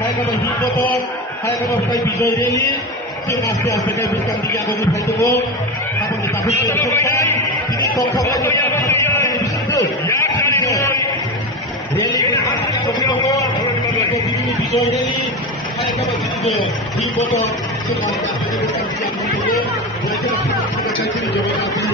Kaya hipoton, kaya stay bijoy rally, sing aste kaya bukan dia aku bisa tunggu, apa kita bisa lakukan, ini tokoh rally kita tunggu, ini bijoy rally, kaya hipoton, sing aste bukan dia aku tunggu, kita kaya coba aku,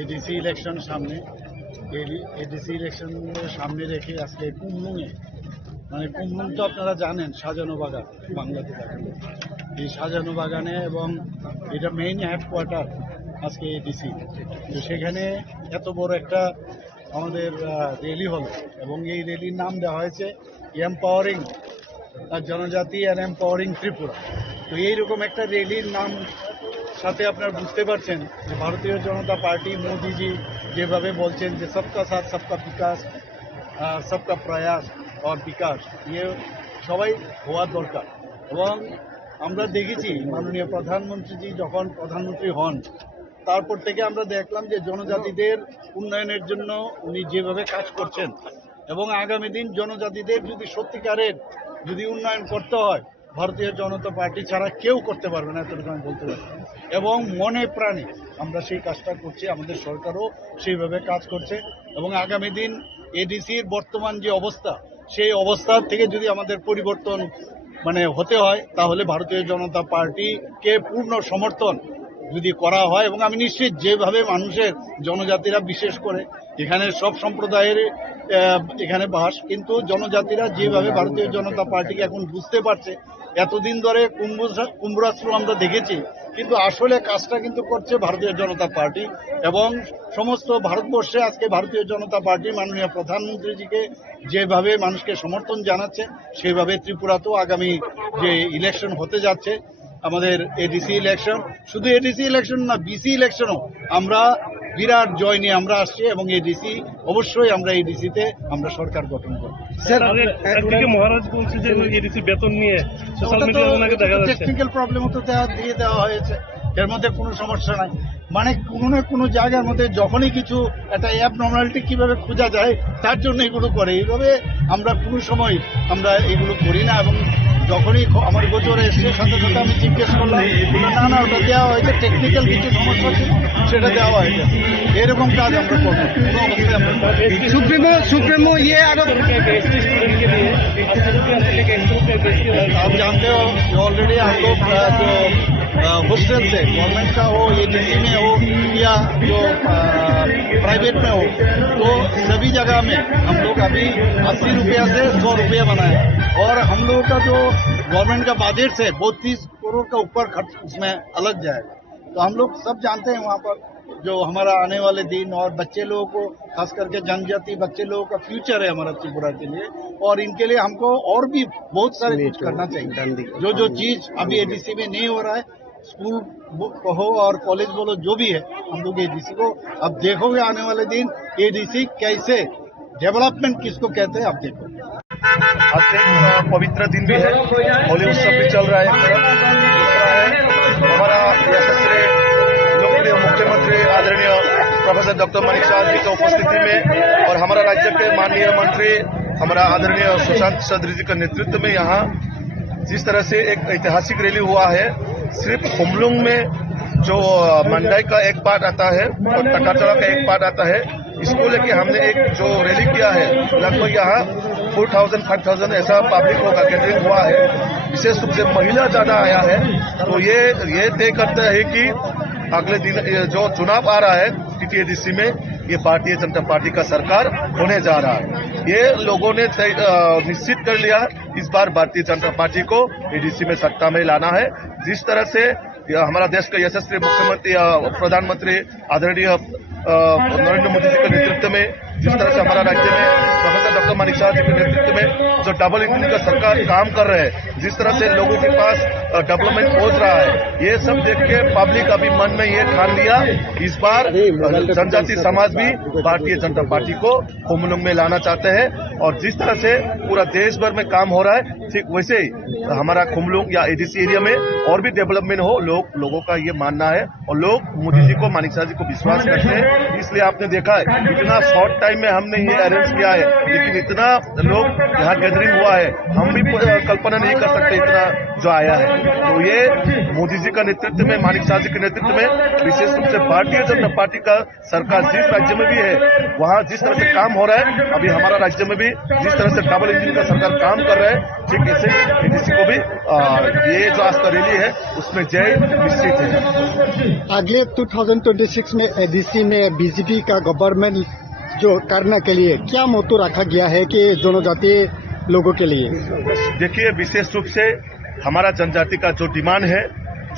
ADC election সামনে, ADC ইলেকশনের সামনে রেখে আজকে কুমলুঙে, মানে কুমলুং তো আপনারা জানেন সাজানো বাগান, বাংলাতে দেখেন এই সাজানো বাগানে, এবং এটা মেইন হেডকোয়ার্টার আজকে এডিসি। তো সেখানে এত বড় একটা আমাদের র্যালি হলো, এবং এই র্যালির নাম দেওয়া হয়েছে এম্পাওয়ারিং জনজাতি আর এম্পাওয়ারিং ত্রিপুরা। তো এইরকম একটা র্যালির নাম সাথে আপনারা বুঝতে পারছেন যে ভারতীয় জনতা পার্টি, মোদিজি যেভাবে বলছেন যে সবকা সাথ সবকা বিকাশ, সবকা প্রয়াস আর বিকাশ, ইয়ে সবাই হওয়ার দরকার। এবং আমরা দেখেছি মাননীয় প্রধানমন্ত্রীজি যখন প্রধানমন্ত্রী হন, তারপর থেকে আমরা দেখলাম যে জনজাতিদের উন্নয়নের জন্য উনি যেভাবে কাজ করছেন, এবং আগামী দিন জনজাতিদের যদি সত্যিকারের যদি উন্নয়ন করতে হয়, ভারতীয় জনতা পার্টি ছাড়া কেউ করতে পারবে না, এতটুকু আমি বলতে পারি। এবং মনে প্রাণে আমরা সেই কাজটা করছি, আমাদের সরকারও সেইভাবে কাজ করছে। এবং আগামী দিন এডিসির বর্তমান যে অবস্থা, সেই অবস্থা থেকে যদি আমাদের পরিবর্তন হতে হয়, তাহলে ভারতীয় জনতা পার্টিকে পূর্ণ সমর্থন যদি করা হয়, এবং আমি নিশ্চিত যেভাবে মানুষের জনজাতিরা, বিশেষ করে এখানে সব সম্প্রদায়ের এখানে বাস, কিন্তু জনজাতিরা যেভাবে ভারতীয় জনতা পার্টিকে এখন বুঝতে পারছে, এতদিন ধরে কুম্ভরাষ্ট্র আমরা দেখেছি, কিন্তু আসলে কাজটা কিন্তু করছে ভারতীয় জনতা পার্টি। এবং সমস্ত ভারতবর্ষে আজকে ভারতীয় জনতা পার্টি মাননীয় প্রধানমন্ত্রীজিকে যেভাবে মানুষকে সমর্থন জানাচ্ছে, সেভাবে ত্রিপুরাতেও আগামী যে ইলেকশন হতে যাচ্ছে, আমাদের এডিসি ইলেকশন, শুধু এডিসি ইলেকশন না, বিসি ইলেকশনও আমরা বিরাট জয় নিয়ে আমরা আসছি, এবং এডিসি অবশ্যই আমরা এডিসিতে আমরা সরকার গঠন করব। মহারাজ বলছে যে এডিসি বেতন নিয়ে টেকনিক্যাল প্রবলেম তো দিয়ে দেওয়া হয়েছে, এর মধ্যে কোনো সমস্যা নাই। কোনো না কোনো জায়গার মধ্যে যখনই কিছু একটা অ্যাব নর্মালিটি কিভাবে খোঁজা যায়, তার জন্য এগুলো করে। এইভাবে আমরা কোনো সময় আমরা এগুলো করি না, এবং যখনই আমার গোচরে এসছে সাথে সাথে আমি জিজ্ঞেস করলাম, না ওটা দেওয়া হয়েছে, টেকনিক্যাল কিছু সমস্যা ছিল সেটা দেওয়া হয়েছে। এরকম কাজ আমরা করবো কোনো অবস্থায় আমরা। सुप्रीमो ये आरोप आप जानते हो ऑलरेडी हम लोग जो होस्टल से, गवर्नमेंट का हो, एजेंसी में हो या जो प्राइवेट में हो, तो सभी जगह में हम लोग अभी 80 रुपया से 100 रुपया बनाए। और हम लोगों का जो गवर्नमेंट का बजट है वो 30 करोड़ का ऊपर खर्च उसमें अलग जाएगा। तो हम लोग सब जानते हैं वहाँ पर जो हमारा आने वाले दिन और बच्चे लोगों को, खास करके जनजाति बच्चे लोगों का फ्यूचर है हमारा त्रिपुरा के लिए, और इनके लिए हमको और भी बहुत सारे कुछ करना चाहिए। जो जो चीज अभी एडीसी में नहीं हो रहा है, स्कूल हो और कॉलेज बोलो, जो भी है, हम लोग एडीसी को अब देखोगे आने वाले दिन एडीसी कैसे डेवलपमेंट किसको कहते हैं, आप देखो। आज एक पवित्र दिन भी है, होली उत्सव भी चल रहा है। दूसरा है हमारा यशस्वी लोकप्रिय मुख्यमंत्री आदरणीय प्रोफेसर डॉक्टर मानिक साहब जी की उपस्थिति में और हमारा राज्य के माननीय मंत्री हमारा आदरणीय सुशांत चौधरी जी के नेतृत्व में यहाँ जिस तरह से एक ऐतिहासिक रैली हुआ है। सिर्फ खुमलुंग में जो मंडाई का एक पार्ट आता है और टकाचड़ा का एक पार्ट आता है, इसको लेके हमने एक जो रैली किया है, लगभग यहाँ 4,000-5,000 ऐसा पब्लिक होगा गैदरिंग हुआ है। विशेष रूप से महिला ज्यादा आया है। तो ये तय करता है कि अगले दिन जो चुनाव आ रहा है टीटीएडीसी में, ये भारतीय जनता पार्टी का सरकार होने जा रहा है। ये लोगों ने निश्चित कर लिया इस बार भारतीय जनता पार्टी को एडीसी में सत्ता में लाना है। जिस तरह से हमारा देश का यशस्वी मुख्यमंत्री प्रधानमंत्री आदरणीय नरेंद्र मोदी जी के नेतृत्व में, जिस तरह से हमारा राज्य में प्रोफेसर डॉक्टर मानिक साहब जी के नेतृत्व में जो डबल इंजन का सरकार काम कर रहे हैं, जिस तरह से लोगों के पास डेवलपमेंट पहुंच रहा है, ये सब देख के पब्लिक अभी मन में ये ठान लिया इस बार जनजाति समाज भी भारतीय जनता पार्टी को खुमलुंग में लाना चाहते हैं। और जिस तरह से पूरा देश भर में काम हो रहा है, ठीक वैसे ही हमारा खुमलुंग या एडीसी एरिया में और भी डेवलपमेंट हो, लोगों का ये मानना है। और लोग मोदी जी को, मानिक साहब जी को विश्वास करते हैं। इसलिए आपने देखा है इतना शॉर्ट टाइम में हमने ये अरेंज किया है, लेकिन इतना लोग यहाँ गैदरिंग हुआ है, हम भी कल्पना नहीं कर सकते इतना जो आया है। तो ये मोदी जी का नेतृत्व में, मानिक साहब जी के नेतृत्व में, विशेष रूप से भारतीय जनता पार्टी का सरकार जिस राज्य में भी है, वहाँ जिस तरह से काम हो रहा है, अभी हमारा राज्य में भी जिस तरह से डबल इंजन का सरकार काम कर रहा है, ठीक ऐसे एडीसी को भी ये जो आज का रैली है उसमें जय निश्चित है। आगे 2026 में एडीसी में बीजेपी का गवर्नमेंट जो करने के लिए क्या मोटो रखा गया है कि जनजाति लोगों के लिए? देखिए, विशेष रूप से हमारा जनजाति का जो डिमांड है,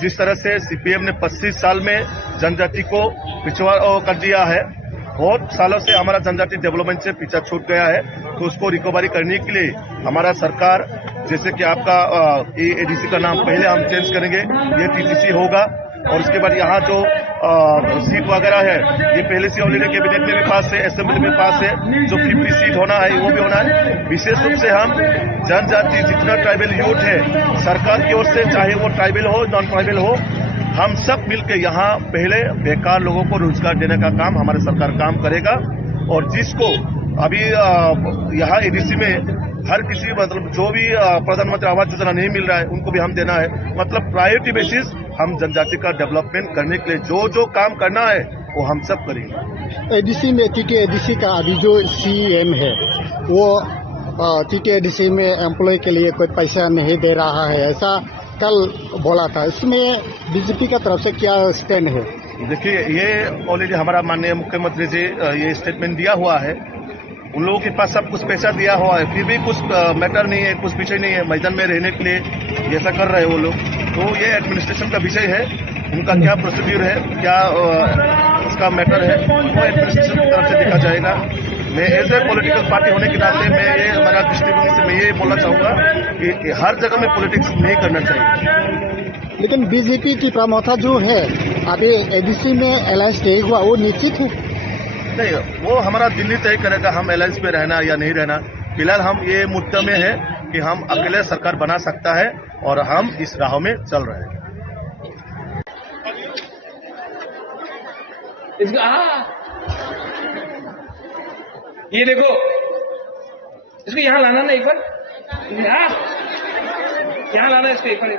जिस तरह से सीपीएम ने 25 साल में जनजाति को पिछड़ा कर दिया है, बहुत सालों से हमारा जनजाति डेवलपमेंट से पीछा छूट गया है, तो उसको रिकवरी करने के लिए हमारा सरकार, जैसे कि आपका एडीसी का नाम पहले हम चेंज करेंगे, ये टीटीसी होगा। और उसके बाद यहाँ जो सीट वगैरह है, ये पहले से ऑलरेडी कैबिनेट में भी पास है, असेंबली में पास है। जो 50 सीट होना है वो भी होना है। विशेष रूप से हम जनजाति जितना ट्राइबल यूथ है, सरकार की ओर से, चाहे वो ट्राइबल हो नॉन ट्राइबल हो, हम सब मिलकर यहाँ पहले बेकार लोगों को रोजगार देने का काम हमारी सरकार काम करेगा। और जिसको अभी यहाँ एडीसी में हर किसी, मतलब जो भी प्रधानमंत्री आवास योजना नहीं मिल रहा है, उनको भी हम देना है। मतलब प्रायोरिटी बेसिस हम जनजाति का डेवलपमेंट करने के लिए जो काम करना है वो हम सब करेंगे। एडीसी में टीटीएडीसी का अभी जो सीएम है वो टीटीएडीसी में एम्प्लॉय के लिए कोई पैसा नहीं दे रहा है, ऐसा कल बोला था। इसमें बीजेपी का तरफ से क्या स्टैंड है? देखिए, ये ऑलरेडी हमारा माननीय मुख्यमंत्री जी ये स्टेटमेंट दिया हुआ है। उन लोगों के पास सब कुछ पैसा दिया हुआ है, फिर भी कुछ मैटर नहीं है, कुछ विषय नहीं है मैदान में रहने के लिए ऐसा कर रहे हैं वो लोग। तो ये एडमिनिस्ट्रेशन का विषय है, उनका क्या प्रोसीड्यूर है, क्या उसका मैटर है, वो एडमिनिस्ट्रेशन की तरफ से देखा जाएगा। मैं एज ए पॉलिटिकल पार्टी होने के नाते मैं ये हमारा दृष्टिकोण से मैं ये बोलना चाहूंगा कि हर जगह में पॉलिटिक्स नहीं करना चाहिए। लेकिन बीजेपी की प्रमोथा जो है अभी एडीसी में अलायंस नहीं हुआ, वो निश्चित है नहीं, वो हमारा दिल्ली तय करेगा हम अलायंस में रहना या नहीं रहना। फिलहाल हम ये मुद्दा में है कि हम अकेले सरकार बना सकता है और हम इस राह में चल रहे हैं। ये देखो, इसको यहाँ लाना ना एक बार, यहाँ लाना इसको एक बार।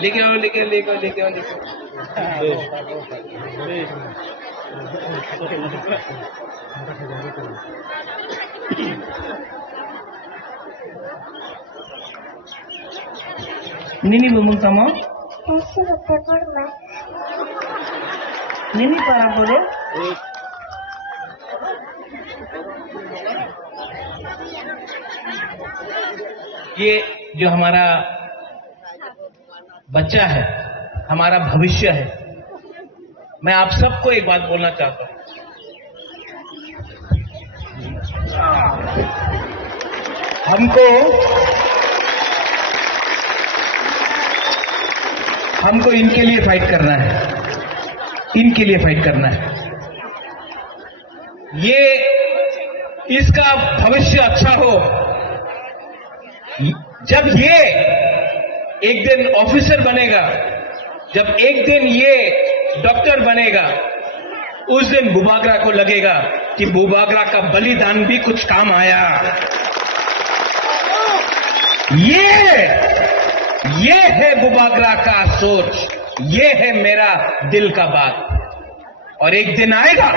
लेके आओ। Nini ngomong sama? Nini para bodo? ये जो हमारा बच्चा है, हमारा भविष्य है, मैं आप सबको एक बात बोलना चाहता हूं। हमको इनके लिए फाइट करना है, इनके लिए फाइट करना है। ये इसका भविष्य अच्छा हो। जब ये एक दिन ऑफिसर बनेगा, जब एक दिन ये डॉक्टर बनेगा, उस दिन बुबागरा को लगेगा कि बुबागरा का बलिदान भी कुछ काम आया। ये है बुबागरा का सोच, ये है मेरा दिल का बात। और एक दिन आएगा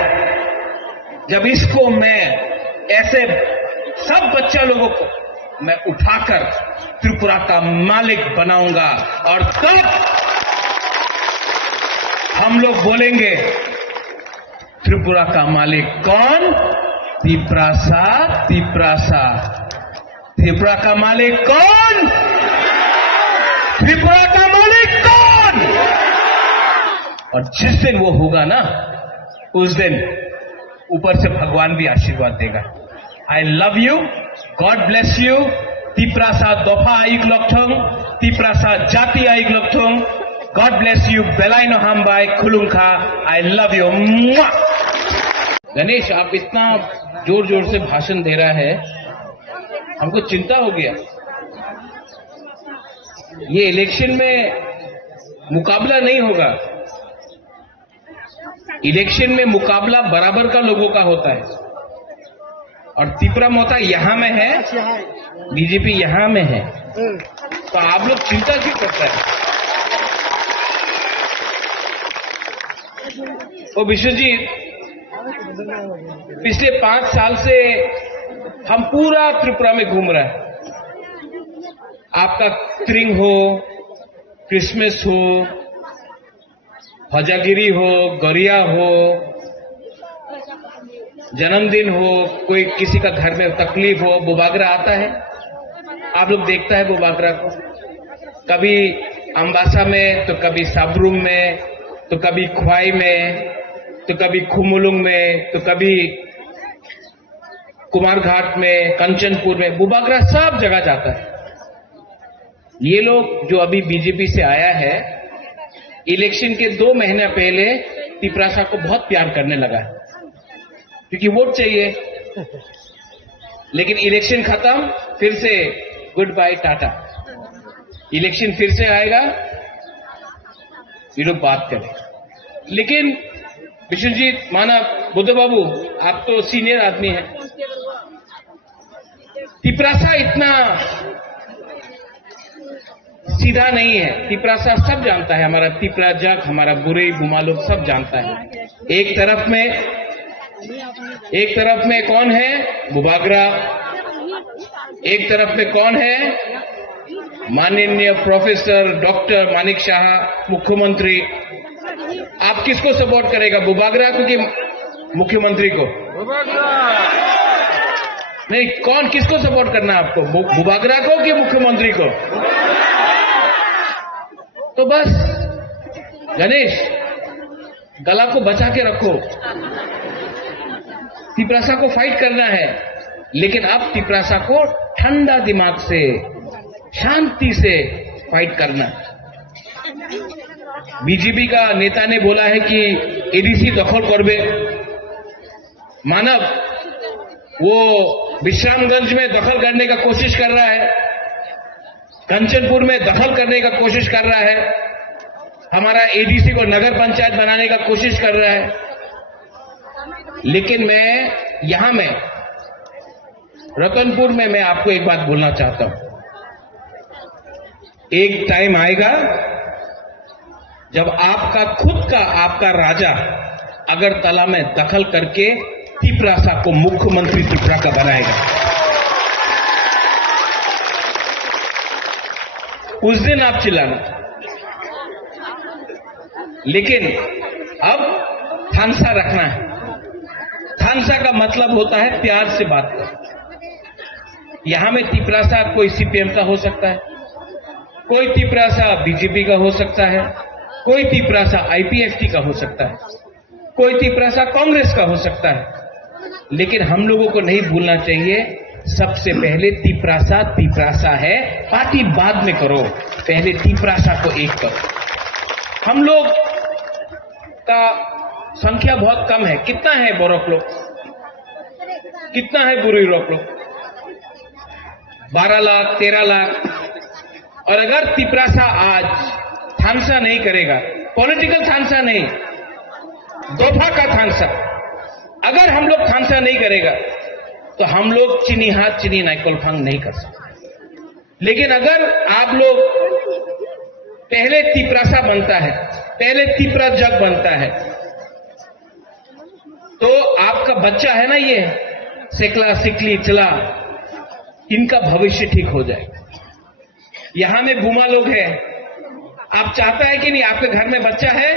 जब इसको मैं ऐसे सब बच्चा लोगों को मैं उठाकर त्रिपुरा का मालिक बनाऊंगा, और तब हम लोग बोलेंगे त्रिपुरा का मालिक कौन? तिप्रासा, तिप्रासा। त्रिपुरा का मालिक कौन? त्रिपुरा का मालिक कौन? और जिस दिन वो होगा ना, उस दिन ऊपर से भगवान भी आशीर्वाद देगा। I love you, God bless you. Tiprasa दोफा आइक लक्षण, तिप्रासा जाति आइक लक्षण। गॉड ब्लेस यू, बेलाइनो हामबाई खुलुंखा। I love you. गणेश, आप इतना जोर जोर से भाषण दे रहा है, हमको चिंता हो गया। ये इलेक्शन में मुकाबला नहीं होगा, इलेक्शन में मुकाबला बराबर का लोगों का होता है। और तिपरा मोता यहां में है, बीजेपी यहां में है, तो आप लोग चिंता क्यों करता है? ओ विश्वजीत, पिछले 5 साल से हम पूरा त्रिपुरा में घूम रहे हैं। आपका त्रिंग हो, क्रिसमस हो, हजागिरी हो, गरिया हो, जन्मदिन हो, कोई किसी का घर में तकलीफ हो, बुबागरा आता है। आप लोग देखता है बुबागरा को, कभी अम्बासा में, तो कभी साबरूम में, तो कभी ख्वाई में, तो कभी खुमुलुंग में, तो कभी कुमारघाट में, कंचनपुर में, बुबागरा सब जगह जाता है। ये लोग जो अभी बीजेपी से आया है, इलेक्शन के 2 महीने पहले तिप्रासा को बहुत प्यार करने लगा है, क्योंकि वोट चाहिए। लेकिन इलेक्शन खत्म, फिर से गुड बाय टाटा। इलेक्शन फिर से आएगा, ये लोग बात करें। लेकिन विश्वजीत, माना बुद्ध बाबू, आप तो सीनियर आदमी हैं, तिप्रासा इतना सीधा नहीं है। तिप्रासा सब जानता है, हमारा तिपरा जग, हमारा बुरे बुमालोग सब जानता है। एक तरफ में कौन है? बुबागरा। एक तरफ में कौन है? माननीय प्रोफेसर डॉक्टर मानिक शाह, मुख्यमंत्री। आप किसको सपोर्ट करेगा, बुबागरा को कि मुख्यमंत्री को? नहीं, कौन, किसको सपोर्ट करना है आपको, बुबागरा को कि मुख्यमंत्री को? तो बस गणेश, गला को बचा के रखो। तिप्रासा को फाइट करना है, लेकिन अब तिप्रासा को ठंडा दिमाग से, शांति से फाइट करना है। बीजेपी का नेता ने बोला है कि एडीसी दखल करबे। मानव वो विश्रामगंज में दखल करने का कोशिश कर रहा है, कंचनपुर में दखल करने का कोशिश कर रहा है, हमारा एडीसी को नगर पंचायत बनाने का कोशिश कर रहा है। लेकिन मैं यहां में रतनपुर में मैं आपको एक बात बोलना चाहता हूं। एक टाइम आएगा जब आपका खुद का आपका राजा अगरतला में दखल करके तिपरासा को मुख्यमंत्री त्रिपुरा का बनाएगा। उस दिन आप चिल्लाना, लेकिन अब थानसा रखना है। थानसा का मतलब होता है प्यार से बात कर। यहां में तिपरासा कोई सीपीएम का हो सकता है, कोई तिपरासा बीजेपी का हो सकता है, कोई तिपरासा आईपीएफटी का हो सकता है, कोई तिपरासा कांग्रेस का हो सकता है। लेकिन हम लोगों को नहीं भूलना चाहिए, सबसे पहले तिपरासा है। पार्टी बाद में करो, पहले तिपरासा को एक करो। हम लोग का संख्या बहुत कम है। कितना है बोरोक लोग, कितना है बुरी लोग? 12 लाख 13 लाख। और अगर तिपरासा आज थानसा नहीं करेगा, पॉलिटिकल थानसा नहीं, दोफा का थानसा, अगर हम लोग थानसा नहीं करेगा तो हम लोग चीनी हाथ चीनी नाइकोलफांग नहीं कर सकते। लेकिन अगर आप लोग पहले तिपरासा बनता है, पहले तिपरा जग बनता है, तो आपका बच्चा है ना, ये सिकला सिकली चला, इनका भविष्य ठीक हो जाएगा। यहां में बुमा लोग हैं, आप चाहता है कि नहीं आपके घर में बच्चा है,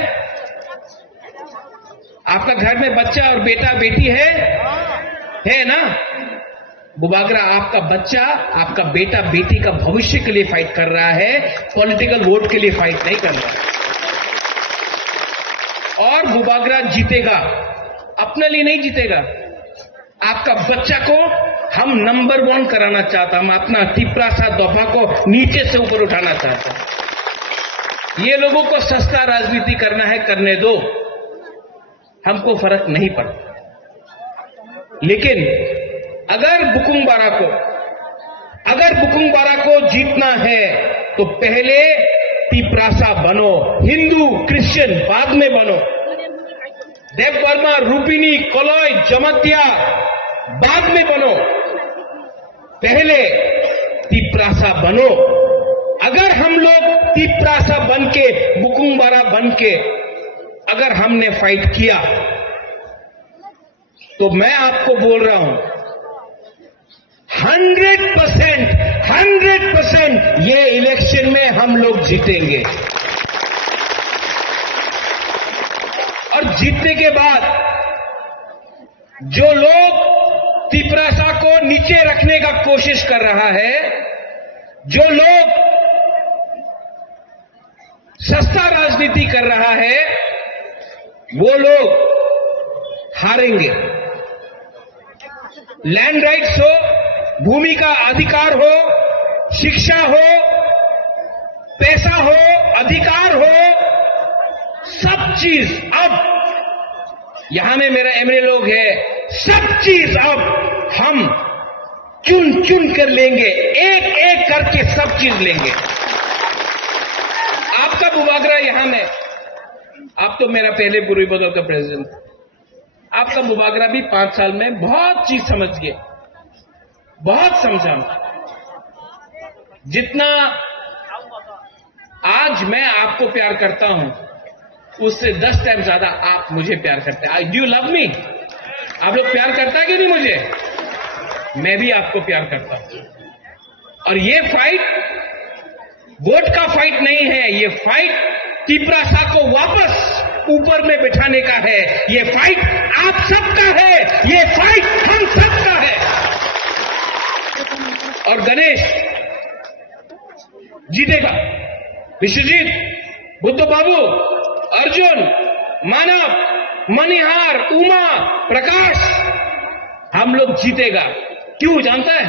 आपका घर में बच्चा और बेटा बेटी है ना? बुबागरा आपका बच्चा, आपका बेटा बेटी का भविष्य के लिए फाइट कर रहा है, पॉलिटिकल वोट के लिए फाइट नहीं कर रहा है। और बुबागरा जीतेगा, अपने लिए नहीं जीतेगा। आपका बच्चा को हम नंबर 1 कराना चाहता, हम अपना तिपरासा दोफा को नीचे से ऊपर उठाना चाहते हैं। ये लोगों को सस्ता राजनीति करना है, करने दो, हमको फर्क नहीं पड़ता। लेकिन अगर बुकुंग बारा को जीतना है तो पहले तिपरासा बनो, हिंदू क्रिश्चियन बाद में बनो, देव वर्मा रूपिनी कोलोय जमतिया बाद में बनो, पहले तिपरासा बनो। अगर हम लोग तिपरासा बनके, बुकुंग बारा बनके अगर हमने फाइट किया तो मैं आपको बोल रहा हूं 100% ये इलेक्शन में हम लोग जीतेंगे। और जीतने के बाद जो लोग तिपरासा को नीचे रखने का कोशिश कर रहा है, जो लोग सस्ता राजनीति कर रहा है, वो लोग हारेंगे। लैंड राइट्स हो, भूमि का अधिकार हो, शिक्षा हो, पैसा हो, अधिकार हो, सब चीज अब यहां में मेरा एमएलए लोग है, सब चीज अब हम चुन कर लेंगे, एक एक करके सब चीज लेंगे। आपका बुबागरा यहां में, आप तो मेरा पहले पूर्वी बदल का प्रेसिडेंट, आपका बुबागरा भी 5 साल में बहुत चीज समझ गए, बहुत समझा। जितना आज मैं आपको प्यार करता हूं, उससे 10 टाइम ज्यादा आप मुझे प्यार करते हैं। Do you love me? आप लोग प्यार करता है कि नहीं मुझे? मैं भी आपको प्यार करता हूं। और ये फाइट वोट का फाइट नहीं है, ये फाइट तिपरासा को वापस ऊपर में बिठाने का है। ये फाइट आप सबका है, ये फाइट हम सबका है। और गणेश जीतेगा, विश्वजीत, बुद्ध बाबू, अर्जुन, मानव, मनिहार, उमा, प्रकाश, हम लोग जीतेगा। क्यों जानता है?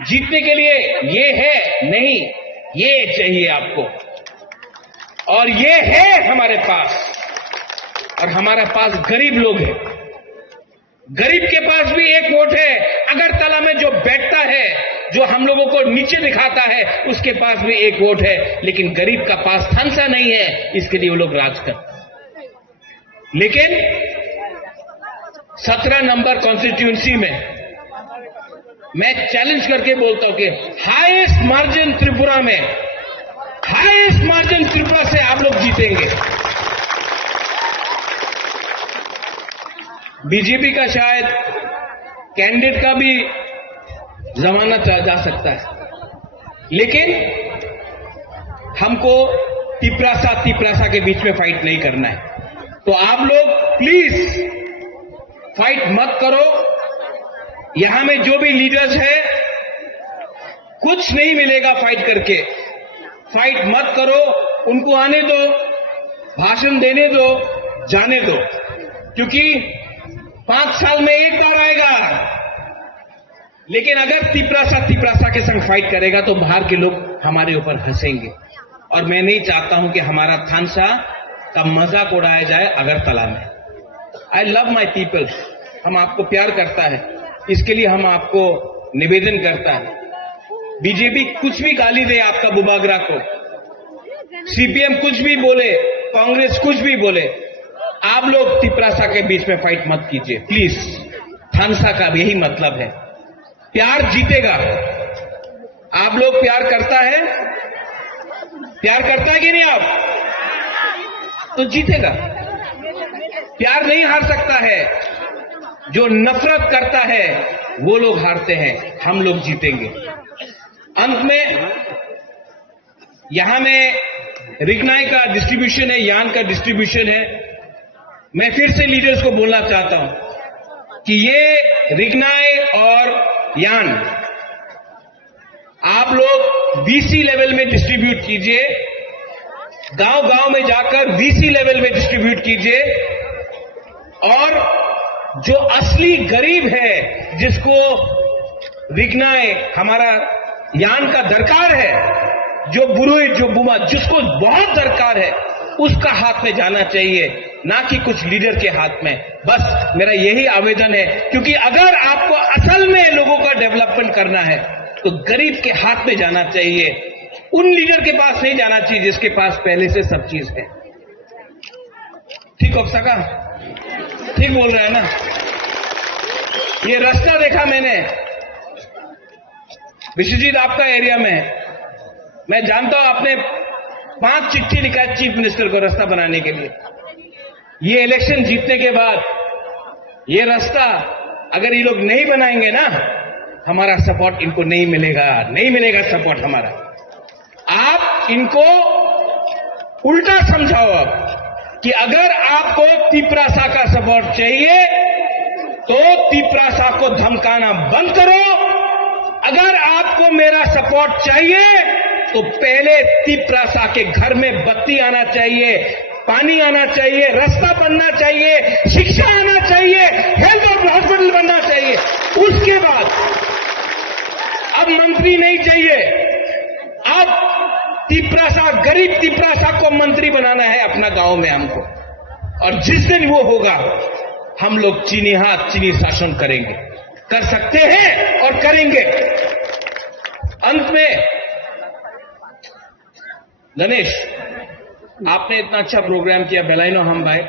जीतने के लिए ये है नहीं, ये चाहिए आपको, और ये है हमारे पास। और हमारे पास गरीब लोग हैं, गरीब के पास भी एक वोट है। अगरतला में जो बैठता है, जो हम लोगों को नीचे दिखाता है, उसके पास भी एक वोट है। लेकिन गरीब का पास थानसा नहीं है, इसके लिए वो लोग राज करते। लेकिन 17 नंबर कॉन्स्टिट्यूंसी में मैं चैलेंज करके बोलता हूं कि हाईएस्ट मार्जिन त्रिपुरा में हाईएस्ट मार्जिन त्रिपुरा से आप लोग जीतेंगे। बीजेपी का शायद कैंडिडेट का भी जमाना जा सकता है, लेकिन हमको तिपरासा के बीच में फाइट नहीं करना है। तो आप लोग प्लीज फाइट मत करो। यहां में जो भी लीडर्स है, कुछ नहीं मिलेगा फाइट करके। फाइट मत करो, उनको आने दो, भाषण देने दो, जाने दो, क्योंकि 5 साल में एक बार आएगा। लेकिन अगर तिपरासा के संग फाइट करेगा तो बाहर के लोग हमारे ऊपर हंसेंगे, और मैं नहीं चाहता हूं कि हमारा थानसा का मजाक उड़ाया जाए अगरतला में। आई लव माई पीपल, हम आपको प्यार करता है, इसके लिए हम आपको निवेदन करता है। बीजेपी कुछ भी गाली दे आपका बुबागरा को, सीपीएम कुछ भी बोले, कांग्रेस कुछ भी बोले, आप लोग तिपरासा के बीच में फाइट मत कीजिए प्लीज। थानसा का यही मतलब है, प्यार जीतेगा। आप लोग प्यार करता है कि नहीं आप? तो जीतेगा। प्यार नहीं हार सकता है, जो नफरत करता है वो लोग हारते हैं, हम लोग जीतेंगे। अंत में यहां में रिगनाई का डिस्ट्रीब्यूशन है, यान का डिस्ट्रीब्यूशन है। मैं फिर से लीडर्स को बोलना चाहता हूं कि ये रिगनाई और यान आप लोग बीसी लेवल में डिस्ट्रीब्यूट कीजिए, गांव गांव में जाकर वीसी लेवल में डिस्ट्रीब्यूट कीजिए, और जो असली गरीब है, जिसको रिगनाई हमारा यान का दरकार है, जो बुरुई जो बुमा जिसको बहुत दरकार है, उसका हाथ में जाना चाहिए, ना कि कुछ लीडर के हाथ में। बस मेरा यही आवेदन है, क्योंकि अगर आपको असल में लोगों का डेवलपमेंट करना है तो गरीब के हाथ में जाना चाहिए, उन लीडर के पास नहीं जाना चाहिए जिसके पास पहले से सब चीज है। ठीक हो सका? ठीक बोल रहे हैं ना? ये रास्ता देखा मैंने विश्वजीत आपका एरिया में, मैं जानता हूं आपने 5 चिट्ठी लिखा है चीफ मिनिस्टर को रास्ता बनाने के लिए। ये इलेक्शन जीतने के बाद ये रास्ता अगर ये लोग नहीं बनाएंगे ना, हमारा सपोर्ट इनको नहीं मिलेगा सपोर्ट हमारा। आप इनको उल्टा समझाओ अब कि अगर आपको तिपरासा का सपोर्ट चाहिए तो तिपरासा को धमकाना बंद करो। अगर आपको मेरा सपोर्ट चाहिए तो पहले तिपरासा के घर में बत्ती आना चाहिए, पानी आना चाहिए, रास्ता बनना चाहिए, शिक्षा आना चाहिए, हेल्थ और हॉस्पिटल बनना चाहिए। उसके बाद अब मंत्री नहीं चाहिए, अब तिपरासा, गरीब तिपरासा को मंत्री बनाना है अपना गांव में हमको। और जिस दिन वो होगा हम लोग चीनी हाथ चीनी शासन करेंगे, कर सकते हैं और करेंगे। अंत में गणेश, आपने इतना अच्छा प्रोग्राम किया, बेलाइनो हम भाई।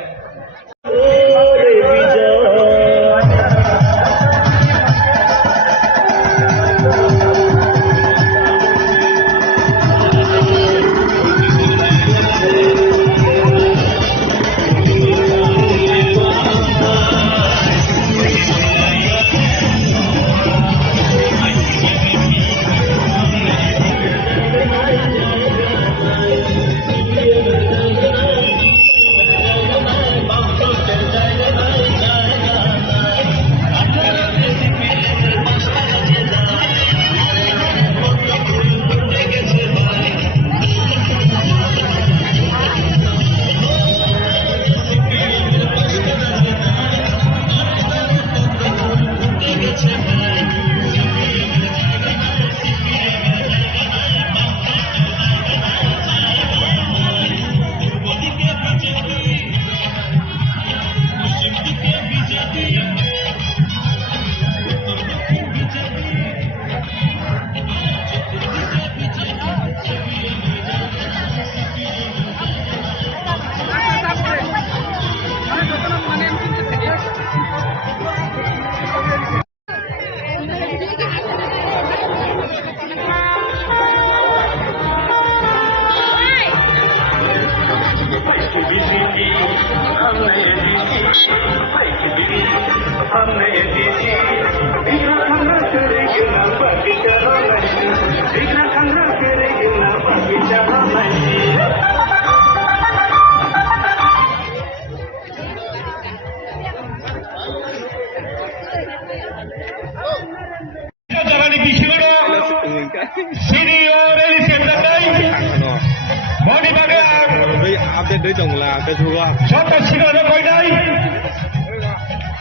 update dari dong lah, ke juga. Sota sigara koi nai.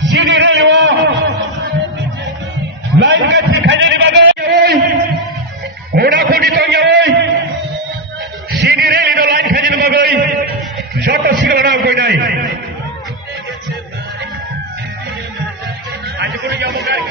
Sini rei wo. Lain ka dikhai ni bagai oi. Hoda khodi to oi. Sini rei do lain khai ni bagai. Sota sigara koi nai. Aaj kori jabo kai.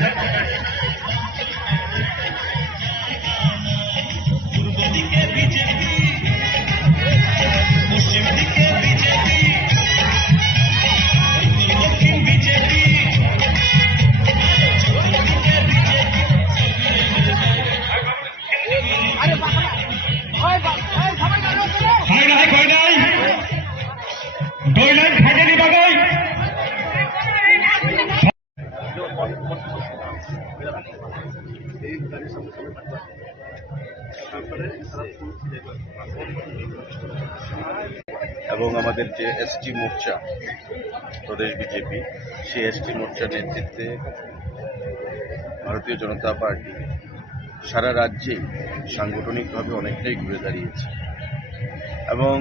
এবং আমাদের যে ST মোর্চা প্রদেশ BJP সেই ST মোর্চার নেতৃত্বে ভারতীয় জনতা party সারা রাজ্যে সাংগঠনিকভাবে অনেকটাই ঘুরে দাঁড়িয়েছে এবং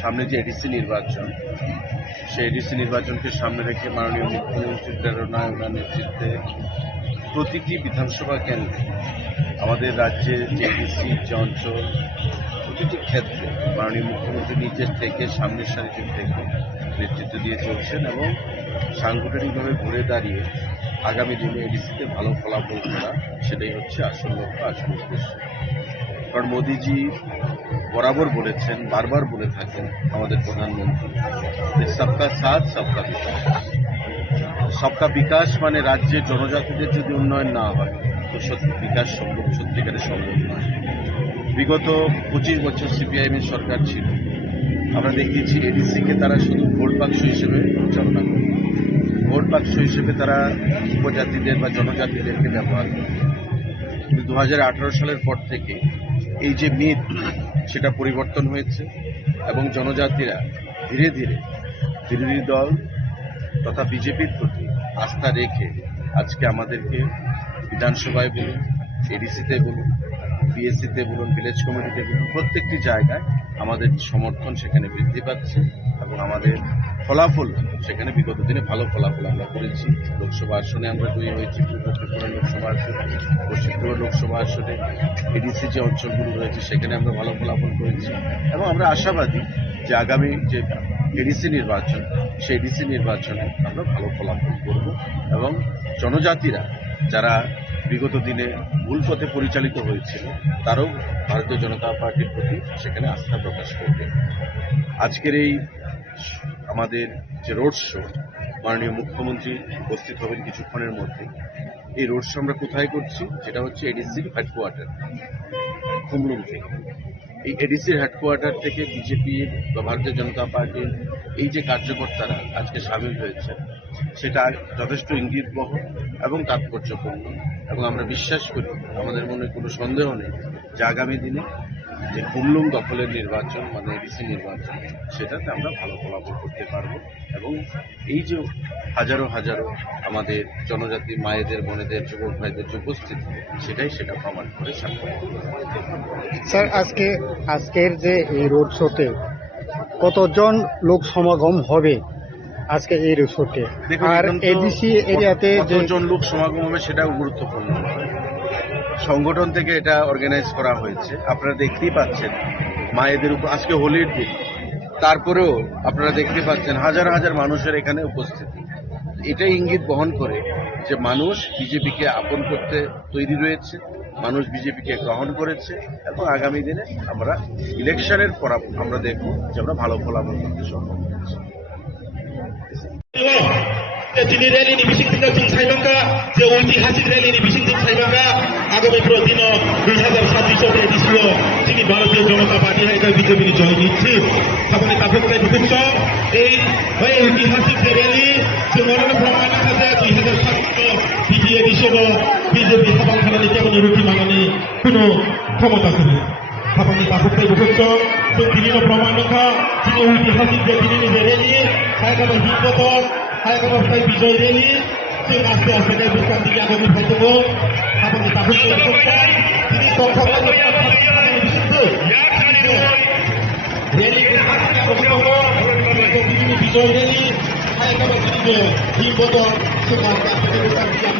সামনে যে এডিসি নির্বাচন সেই এডিসি নির্বাচনকে সামনে রেখে মাননীয় মুখ্যমন্ত্রীর প্রেরণায় ওনার নেতৃত্বে প্রতিটি বিধানসভা কেন্দ্রে আমাদের রাজ্যের যে এডিসি যে অঞ্চল প্রতিটি ক্ষেত্রে মাননীয় মুখ্যমন্ত্রী নিজের থেকে সামনের সারিতে থেকে নেতৃত্ব দিয়ে চলছেন এবং সাংগঠনিকভাবে ঘুরে দাঁড়িয়ে আগামী দিনে এডিসিতে ভালো ফলাফল করা সেটাই হচ্ছে আসল লক্ষ্য আসল উদ্দেশ্য। কারণ মোদিজি বরাবর বলেছেন, বারবার বলে থাকেন আমাদের প্রধানমন্ত্রী যে সবকা সাথ সবকা বিকাশ। সবকা বিকাশ মানে রাজ্যের জনজাতিদের যদি উন্নয়ন না হয় তো বিকাশ সম্ভব সত্যিকারের সম্ভব নয়। বিগত 25 বছর সিপিআইএম এর সরকার ছিল, আমরা দেখিয়েছি এডিসিকে তারা শুধু ভোট বাক্স হিসেবে চালনা করে, ভোট বাক্স হিসেবে তারা উপজাতিদের বা জনজাতিদেরকে ব্যবহার করে। কিন্তু 2018 সালের পর থেকে এই যে মিথ সেটা পরিবর্তন হয়েছে এবং জনজাতিরা ধীরে ধীরে বিরোধী দল তথা বিজেপির প্রতি আস্থা রেখে আজকে আমাদেরকে বিধানসভায় বলুন, এডিসিতে বলুন, পিএসসিতে বলুন, ভিলেজ কমিটিতে বলুন, প্রত্যেকটি জায়গায় আমাদের সমর্থন সেখানে বৃদ্ধি পাচ্ছে এবং আমাদের ফলাফল সেখানে বিগত দিনে ভালো ফলাফল আমরা করেছি। লোকসভা আসনে আমরা জয়ী হয়েছি, পূর্ব ত্রিপুরা লোকসভা আসনে, পশ্চিম ত্রিপুরা লোকসভা আসনে, এডিসি যে অঞ্চলগুলো রয়েছে সেখানে আমরা ভালো ফলাফল করেছি এবং আমরা আশাবাদী যে আগামী যে এডিসি নির্বাচন সেই এডিসি নির্বাচনে আমরা ভালো ফলাফল করব এবং জনজাতিরা যারা বিগত দিনে ভুল পথে পরিচালিত হয়েছিল তারাও ভারতীয় জনতা পার্টির প্রতি সেখানে আস্থা প্রকাশ করবে। আজকের এই আমাদের যে রোড শো, মাননীয় মুখ্যমন্ত্রী উপস্থিত হবেন কিছুক্ষণের মধ্যে। এই রোড শো আমরা কোথায় করছি? যেটা হচ্ছে এডিসির হেডকোয়ার্টার খুমলুং থেকে। এই এডিসির হেডকোয়ার্টার থেকে বিজেপি বা ভারতীয় জনতা পার্টির এই যে কার্যকর্তারা আজকে সামিল হয়েছে সেটা যথেষ্ট ইঙ্গিতবহ এবং তাৎপর্যপূর্ণ এবং আমরা বিশ্বাস করি, আমাদের মনে কোনো সন্দেহ নেই যে আগামী দিনে যে খুমলুং দখলের নির্বাচন মানে এডিসি নির্বাচন সেটাতে আমরা ভালো ফলাফল করতে পারবো এবং এই যে হাজারো হাজারো আমাদের জনজাতি মায়েদের, বোনেদের, যুবক ভাইদের যে উপস্থিতি সেটা প্রমাণ করে সাক্ষর। স্যার, আজকের যে এই রোড শোতে কতজন লোক সমাগম হবে আজকে এই রোড শোতে, আর এডিসি এরিয়াতে কতজন লোক সমাগম হবে সেটাও গুরুত্বপূর্ণ। সংগঠন থেকে এটা অর্গানাইজ করা হয়েছে, আপনারা দেখতেই পাচ্ছেন মায়েদের উপর আজকে হোলির দিন, তারপরেও আপনারা দেখতে পাচ্ছেন হাজার হাজার মানুষের এখানে উপস্থিতি। এটাই ইঙ্গিত বহন করে যে মানুষ বিজেপিকে আপন করতে তৈরি রয়েছে, মানুষ বিজেপিকে গ্রহণ করেছে এবং আগামী দিনে আমরা ইলেকশনের পর আমরা দেখব যে আমরা ভালো ফলাফল করতে সক্ষম হয়েছি। दिनै रेलीनि बिथिंजों जों सायबांगा जे ऐतिहासिक रेलीनि बिथिंजों सायबांगा आगामी दिन 2026 एडिसिआव जोंनि भारतीय जनता पार्टी आरो बिजेपिनि जय निश्चित सामने ताफुकनाय दुखुसं এই ঐতিহাসিক रेली जों अनुमान खालामनो हायो 2026 এদেশের বিজেপি সাধারণ খানানি কেমন রুটি মানানি কোনো ক্ষমতা ছিল সাধারণ তাপত্তায় উপস্থিত তো তিনি প্রমাণকা তিনি ঐতিহাসিক যে তিনি নিজে রেলি সায়কানো হিম্মত সায়কানোস্থায় বিজয় রেলি সে আস্তে আস্তে বিশ্রাম দিকে আগামী ভাইতব সাধারণ তাপত্তায় উপস্থিত তিনি সংখ্যা বিজয় রেলি সায়কানো তিনি হিম্মত সে আস্তে বিশ্রাম দিকে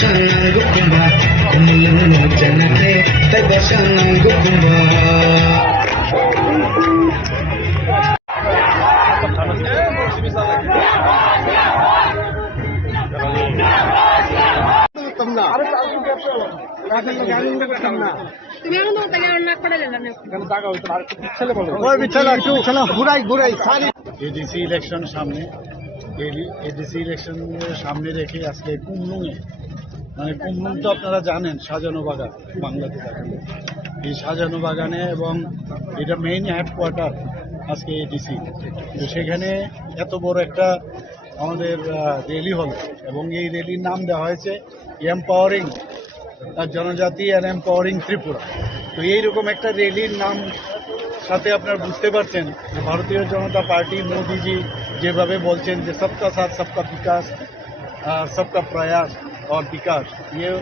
Sanangukumba, Kumulunu Janate, Taiba Sanangukumba. তুমি এখন তো তাহলে নাক পড়ালে না এডিসি ইলেকশন সামনে, এডিসি ইলেকশনের সামনে রেখে আজকে কুমলুঙে, মানে কুমলুং তো আপনারা জানেন সাজানো বাগান, বাংলাতে থাকে এই সাজানো বাগানে, এবং এটা মেইন হেডকোয়ার্টার আজকে এডিসি। তো সেখানে এত বড় একটা আমাদের র্যালি হল, এবং এই র্যালির নাম দেওয়া হয়েছে এম্পাওয়ারিং জনজাতি অ্যান্ড এম্পাওয়ারিং ত্রিপুরা। তো এইরকম একটা র্যালির নাম সাথে আপনারা বুঝতে পারছেন যে ভারতীয় জনতা পার্টি মোদিজি যেভাবে বলছেন যে সবকা সাথ সবকা বিকাশ, সবকা প্রয়াস আর বিকাশ, ইয়ে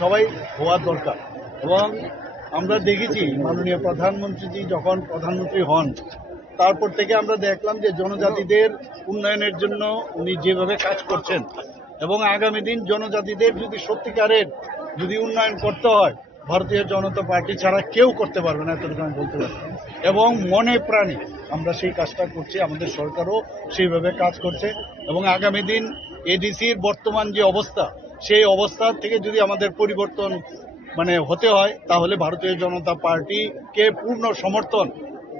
সবাই হওয়া দরকার। এবং আমরা দেখেছি মাননীয় প্রধানমন্ত্রীজি যখন প্রধানমন্ত্রী হন, তারপর থেকে আমরা দেখলাম যে জনজাতিদের উন্নয়নের জন্য উনি যেভাবে কাজ করছেন, এবং আগামী দিন জনজাতিদের যদি সত্যিকারের যদি উন্নয়ন করতে হয়, ভারতীয় জনতা পার্টি ছাড়া কেউ করতে পারবে না, এতটুকু আমি বলতে পারি। এবং মনে প্রাণে আমরা সেই কাজটা করছি, আমাদের সরকারও সেইভাবে কাজ করছে। এবং আগামী দিন এডিসির বর্তমান যে অবস্থা, সেই অবস্থা থেকে যদি আমাদের পরিবর্তন হতে হয়, তাহলে ভারতীয় জনতা পার্টিকে পূর্ণ সমর্থন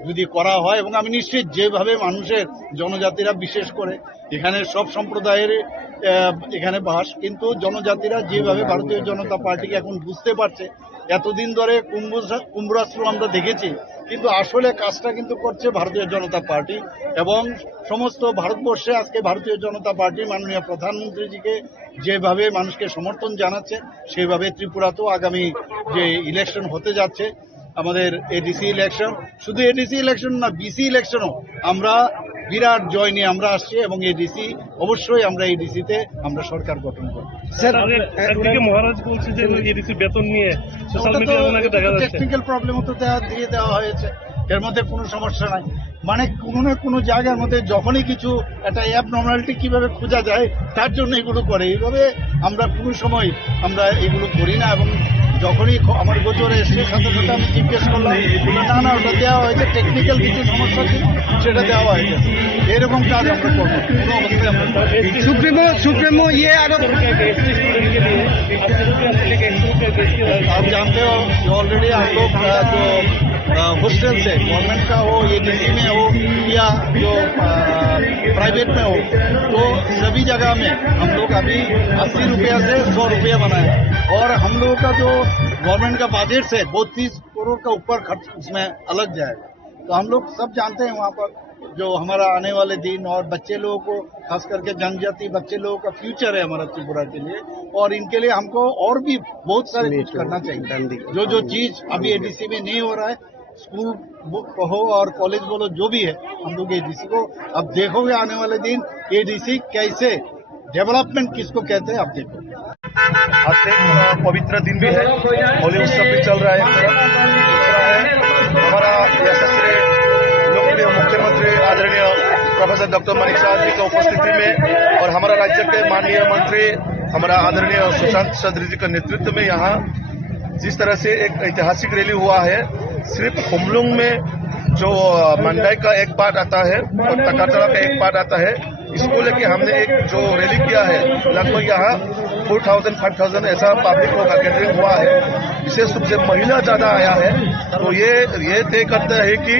যদি করা হয়, এবং আমি নিশ্চিত যেভাবে মানুষের জনজাতিরা বিশেষ করে এখানে সব সম্প্রদায়ের এখানে বাস, কিন্তু জনজাতিরা যেভাবে ভারতীয় জনতা পার্টিকে এখন বুঝতে পারছে, এতদিন ধরে কুম্ভরাষ্ট্র আমরা দেখেছি, কিন্তু আসলে কাজটা কিন্তু করছে ভারতীয় জনতা পার্টি। এবং সমস্ত ভারতবর্ষে আজকে ভারতীয় জনতা পার্টি মাননীয় প্রধানমন্ত্রীজিকে যেভাবে মানুষকে সমর্থন জানাচ্ছে, সেইভাবে ত্রিপুরাতেও আগামী যে ইলেকশন হতে যাচ্ছে, আমাদের এডিসি ইলেকশন, শুধু এডিসি ইলেকশন না, বিসি ইলেকশনও আমরা বিরাট জয় নিয়ে আমরা আসছি, এবং এডিসি অবশ্যই আমরা এডিসিতে আমরা সরকার গঠন করব। একদিকে মহারাজ বলছে যে এডিসি বেতন নিয়ে সোশ্যাল মিডিয়ায় ওনাকে দেখা যাচ্ছে, টেকনিক্যাল প্রবলেমও তো দিয়ে দেওয়া হয়েছে, এর মধ্যে কোনো সমস্যা নাই। কোনো না কোনো জায়গার মধ্যে যখনই কিছু একটা অ্যাবনর্মালিটি কিভাবে খোঁজা যায়, তার জন্য এগুলো করে। এইভাবে আমরা কোনো সময় আমরা এগুলো করি না। এবং যখনই আমার গোচরে এসে সাথে সাথে আমি জিজ্ঞেস করলাম, না ওটা দেওয়া হয়েছে, টেকনিক্যাল কিছু সমস্যা ছিল, সেটা দেওয়া হয়েছে। এরকম কাজ আমরা করবো কোনো অবস্থায় আমরা। सुप्रीमो ये आरोप आप जानते हो ऑलरेडी आप लोग जो हॉस्टल से गवर्नमेंट का हो, ये डीसी में हो या जो प्राइवेट में हो, तो सभी जगह में हम लोग अभी 80 रुपया से 100 रुपया बनाए, और हम लोगों का जो गवर्नमेंट का बजट से 32 करोड़ का ऊपर खर्च उसमें अलग जाएगा। तो हम लोग सब जानते हैं वहाँ पर जो हमारा आने वाले दिन और बच्चे लोगों को, खास करके जनजाति बच्चे लोगों का फ्यूचर है हमारा त्रिपुरा के लिए, और इनके लिए हमको और भी बहुत सारे कुछ करना चाहिए। जो चीज अभी एडीसी में नहीं हो रहा है, स्कूल हो और कॉलेज बोलो, जो भी है, हम लोग एडीसी को अब देखोगे आने वाले दिन एडीसी कैसे डेवलपमेंट किसको कहते हैं, आप देखो। आज से पवित्र दिन भी है, होली उत्सव भी चल रहा है। दूसरा है हमारा यशस्वी लोकप्रिय मुख्यमंत्री आदरणीय प्रोफेसर डॉक्टर मानिक साहब जी की उपस्थिति में, और हमारा राज्य के माननीय मंत्री हमारा आदरणीय सुशांत चंद्र जी के नेतृत्व में यहाँ जिस तरह से एक ऐतिहासिक रैली हुआ है, सिर्फ कुमलुंग में जो मंडाई का एक पार्ट आता है और तकातड़ा का एक पार्ट आता है, इसको लेके हमने एक जो रैली किया है, लगभग यहाँ 4,000-5,000 ऐसा पब्लिक का गैदरिंग हुआ है। विशेष रूप से महिला ज्यादा आया है। तो ये तय करता है कि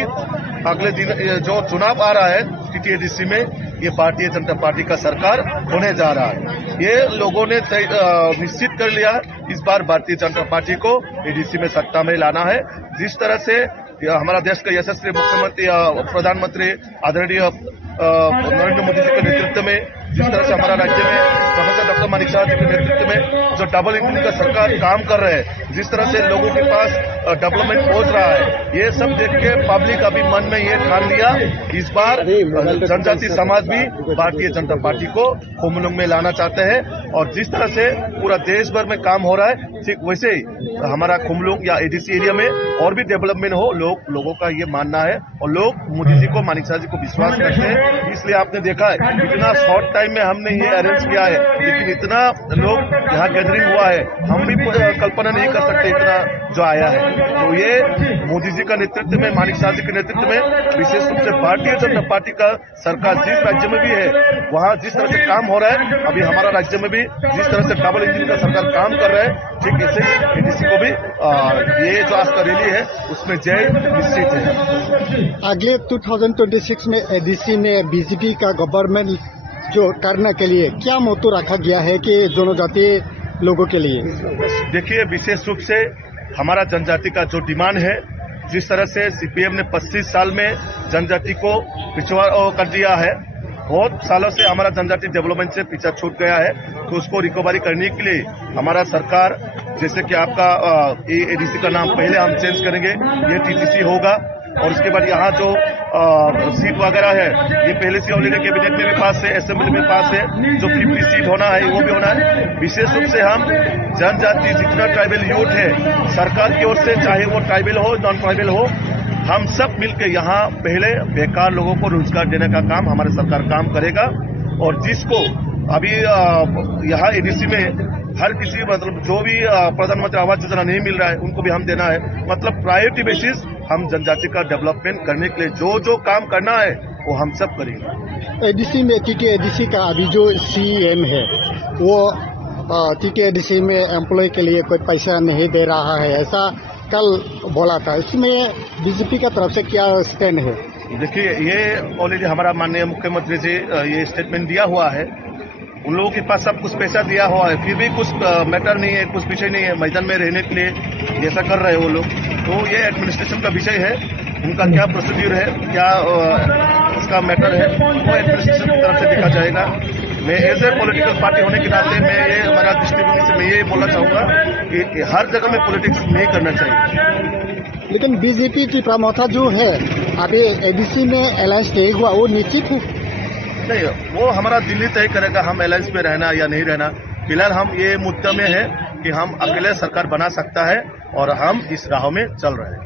अगले दिन जो चुनाव आ रहा है टीटीएडीसी में, ये भारतीय जनता पार्टी का सरकार होने जा रहा है। ये लोगों ने निश्चित कर लिया, इस बार भारतीय जनता पार्टी को एडीसी में सत्ता में लाना है। जिस तरह से हमारा देश का यशस्वी मुख्यमंत्री प्रधानमंत्री आदरणीय नरेंद्र मोदी जी के नेतृत्व में, जिस तरह से हमारा राज्य में प्रोफेसर डॉक्टर मानिक साहब जी के नेतृत्व में जो डबल इंजन का सरकार काम कर रहे हैं, जिस तरह से लोगों के पास डेवलपमेंट पहुंच रहा है, ये सब देख के पब्लिक अभी मन में ये ठान लिया इस बार जनजाति समाज भी भारतीय जनता पार्टी को खुमलुंग में लाना चाहते हैं। और जिस तरह से पूरा देश भर में काम हो रहा है, ठीक वैसे ही हमारा खुमलुंग या एडीसी एरिया में और भी डेवलपमेंट हो, लोगों का ये मानना है। और लोग मोदी जी को, मानिक शाह जी को विश्वास करते हैं, इसलिए आपने देखा है इतना शॉर्ट टाइम में हमने ये अरेंज किया है, लेकिन इतना लोग यहाँ गैदरिंग हुआ है, हम भी कल्पना नहीं कर सकते इतना जो आया है। तो ये मोदी जी का नेतृत्व में, मानिक शाह जी के नेतृत्व में, विशेष रूप से भारतीय जनता पार्टी का सरकार जिस राज्य में भी है वहाँ जिस तरह से काम हो रहा है, अभी हमारा राज्य में भी जिस तरह से डबल इंजन का सरकार काम कर रहा है, ठीक ऐसे ही एडीसी को भी ये जो आज का रैली है उसमें जय निश्चित है। अगले 2026 में एडीसी ने बीजेपी का गवर्नमेंट जो करने के लिए क्या मोटो रखा गया है कि जनजाति लोगों के लिए? देखिए, विशेष रूप से हमारा जनजाति का जो डिमांड है, जिस तरह से सीपीएम ने 25 साल में जनजाति को पिछड़ा कर दिया है, बहुत सालों से हमारा जनजाति डेवलपमेंट से पीछा छूट गया है, तो उसको रिकवरी करने के लिए हमारा सरकार, जैसे कि आपका एडीसी का नाम पहले हम चेंज करेंगे, ये टीटीसी होगा। और उसके बाद यहाँ जो सीट वगैरह है, ये पहले से ऑलरेडी कैबिनेट में भी पास है, असेंबली में पास है, जो 50 सीट होना है वो भी होना है। विशेष रूप से हम जनजाति जितना ट्राइबल यूथ है, सरकार की ओर से, चाहे वो ट्राइबल हो नॉन ट्राइबल हो, हम सब मिलकर यहाँ पहले बेकार लोगों को रोजगार देने का काम हमारी सरकार काम करेगा। और जिसको अभी यहाँ एडीसी में हर किसी, मतलब जो भी प्रधानमंत्री आवास योजना नहीं मिल रहा है उनको भी हम देना है। मतलब प्रायोरिटी बेसिस हम जनजाति का डेवलपमेंट करने के लिए जो काम करना है वो हम सब करेंगे। एडीसी में टीटीएडीसी का अभी जो सीएम है वो टीटीएडीसी में एम्प्लॉय के लिए कोई पैसा नहीं दे रहा है, ऐसा कल बोला था। इसमें बीजेपी का तरफ से क्या स्टैंड है? देखिए, ये ऑलरेडी हमारा माननीय मुख्यमंत्री जी ये स्टेटमेंट दिया हुआ है, उन लोगों के पास सब कुछ पैसा दिया हुआ है, फिर भी कुछ मैटर नहीं है, कुछ विषय नहीं है मैदान में रहने के लिए ऐसा कर रहे हैं वो लोग। तो ये एडमिनिस्ट्रेशन का विषय है, उनका क्या प्रोसीड्यूर है, क्या उसका मैटर है, वो एडमिनिस्ट्रेशन की तरफ से देखा जाएगा। मैं एज ए पॉलिटिकल पार्टी होने के नाते मैं ये हमारा दृष्टिकोण से मैं ये बोलना चाहूंगा कि हर जगह में पॉलिटिक्स नहीं करना चाहिए। लेकिन बीजेपी की प्रमोथा जो है अभी एडीसी में अलायंस तय हुआ, वो निश्चित है नहीं, वो हमारा दिल्ली तय करेगा हम अलायंस में रहना या नहीं रहना। फिलहाल हम ये मुद्दा में है कि हम अकेले सरकार बना सकता है और हम इस राह में चल रहे हैं।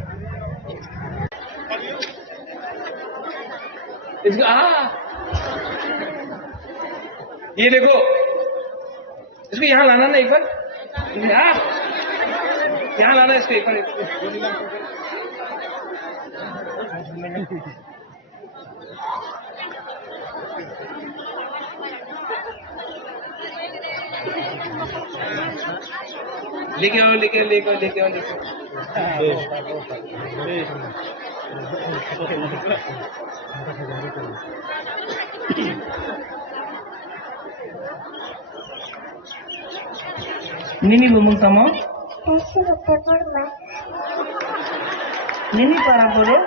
ये देखो, इसको यहाँ लाना ना एक बार, यहाँ लाना इसको एक बार। लेके आओ, लेके आओ, लेके आओ, लेके आओ, लेके Nini ngomong sama? Nini para बोलो।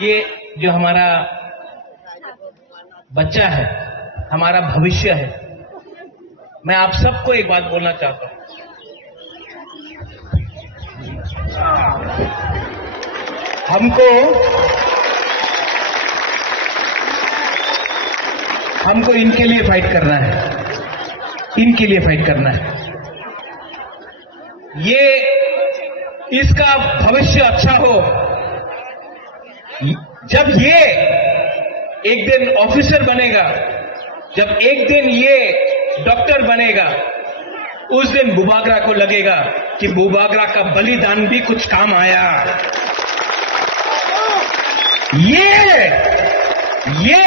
ये जो हमारा बच्चा है, हमारा भविष्य है, मैं आप सबको एक बात बोलना चाहता हूं। हमको इनके लिए फाइट करना है, इनके लिए फाइट करना है। ये इसका भविष्य अच्छा हो। जब ये एक दिन ऑफिसर बनेगा, जब एक दिन ये डॉक्टर बनेगा, उस दिन बुबागरा को लगेगा कि बुबागरा का बलिदान भी कुछ काम आया। ये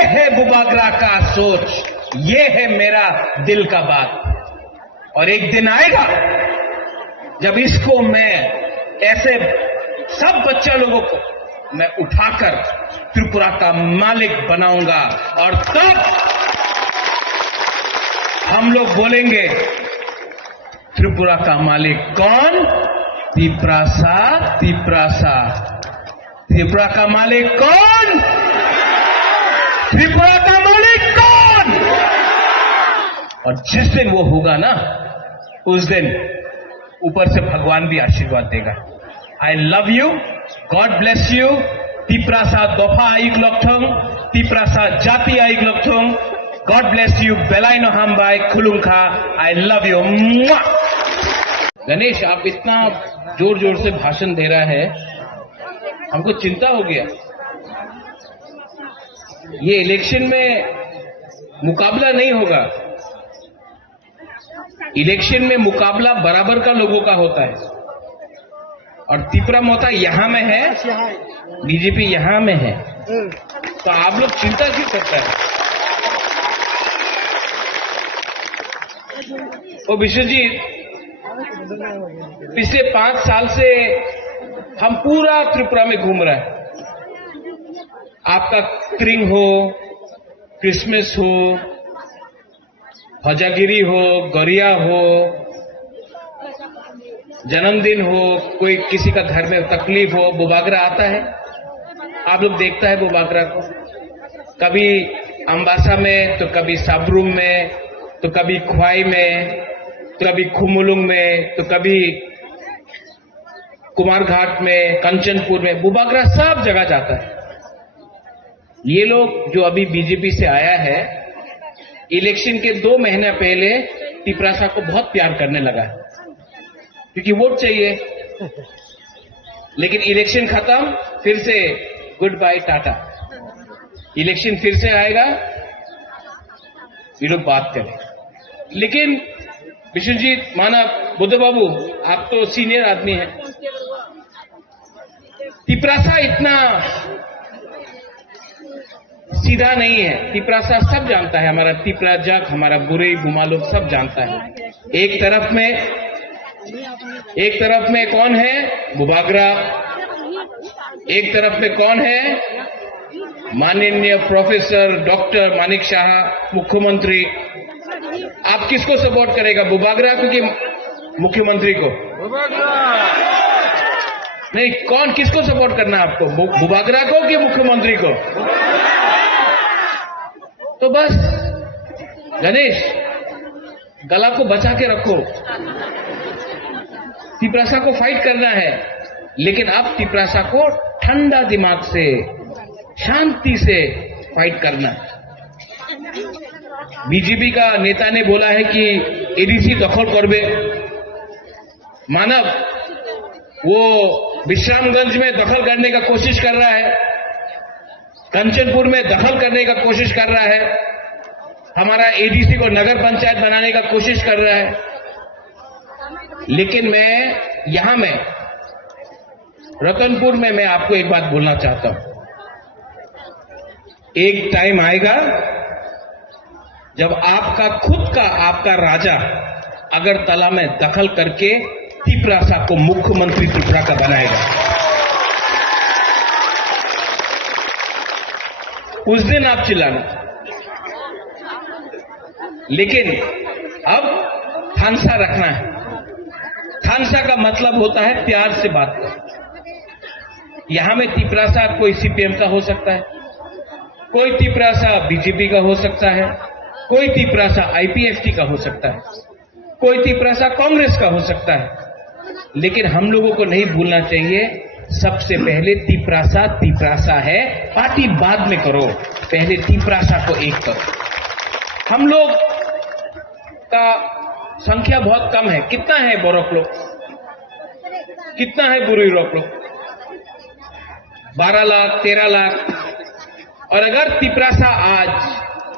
है बुबागरा का सोच, ये है मेरा दिल का बात। और एक दिन आएगा जब इसको मैं ऐसे सब बच्चा लोगों को मैं उठाकर त्रिपुरा का मालिक बनाऊंगा, और तब हम लोग बोलेंगे त्रिपुरा का मालिक कौन? तिप्रासा, तिप्रासा। त्रिपुरा का मालिक कौन? त्रिपुरा का मालिक कौन? और जिस दिन वो होगा ना, उस दिन ऊपर से भगवान भी आशीर्वाद देगा। I love you, God bless you. Tiprasa दोफा आयुक लक्षण, तिप्रासा जाति आयुक लक्षण। गॉड ब्लेस यू, बेलाइनो हामबाई खुलुंखा। I love you. गणेश, आप इतना जोर जोर से भाषण दे रहा है, हमको चिंता हो गया। ये इलेक्शन में मुकाबला नहीं होगा। इलेक्शन में मुकाबला बराबर का लोगों का होता है, और तिपरा मोता यहां में है, बीजेपी यहां में है, तो आप लोग चिंता क्यों करते हैं? ओ विश्वजीत, पिछले 5 साल से हम पूरा त्रिपुरा में घूम रहे हैं। आपका क्रिंग हो, क्रिसमस हो, हजागिरी हो, गरिया हो, जन्मदिन हो, कोई किसी का घर में तकलीफ हो, बुबागरा आता है। आप लोग देखता है बुबागरा को, कभी अम्बासा में, तो कभी साबरूम में, तो कभी ख्वाई में, तो कभी खुमुलुंग में, तो कभी कुमारघाट में, कंचनपुर में, बुबागरा सब जगह जाता है। ये लोग जो अभी बीजेपी से आया है, इलेक्शन के 2 महीने पहले तिपरासा को बहुत प्यार करने लगा, क्योंकि वोट चाहिए। लेकिन इलेक्शन खत्म, फिर से गुड बाय टाटा। इलेक्शन फिर से आएगा, ये लोग बात करें। लेकिन विश्वजीत, माना बुद्ध बाबू, आप तो सीनियर आदमी हैं, तिपरासा इतना सीधा नहीं है। तिपरासा सब जानता है, हमारा तिपरा जग, हमारा बुरे बुमालोग सब जानता है। एक तरफ में कौन है? बुबागरा। एक तरफ में कौन है? माननीय प्रोफेसर डॉक्टर मानिक शाह, मुख्यमंत्री। आप किसको सपोर्ट करेगा, बुबागरा को कि मुख्यमंत्री को? नहीं, कौन, किसको सपोर्ट करना आपको, बुबागरा को कि मुख्यमंत्री को? तो बस गणेश, गला को बचा के रखो। तिपरासा को फाइट करना है, लेकिन अब तिपरासा को ठंडा दिमाग से, शांति से फाइट करना है। बीजेपी का नेता ने बोला है कि एडीसी दखल करबे। मानव वो विश्रामगंज में दखल करने का कोशिश कर रहा है, कंचनपुर में दखल करने का कोशिश कर रहा है, हमारा एडीसी को नगर पंचायत बनाने का कोशिश कर रहा है। लेकिन मैं यहां में रतनपुर में मैं आपको एक बात बोलना चाहता हूं। एक टाइम आएगा जब आपका खुद का, आपका राजा अगरतला में दखल करके तिपरासा को मुख्यमंत्री त्रिपुरा का बनाएगा। उस दिन आप चिल्लाना। लेकिन अब थानसा रखना है। थानसा का मतलब होता है प्यार से बात करो। यहां में तिपरासा कोई सीपीएम का हो सकता है, कोई तिपरासा बीजेपी का हो सकता है, कोई तिपरासा आईपीएफटी का हो सकता है, कोई तिपरासा कांग्रेस का हो सकता है। लेकिन हम लोगों को नहीं भूलना चाहिए, सबसे पहले तिपरासा तिपरासा है। पार्टी बाद में करो, पहले तिपरासा को एक करो। हम लोग का संख्या बहुत कम है। कितना है बोरोक लोग, कितना है बुरी रोक लोग? 12 लाख 13 लाख। और अगर तिपरासा आज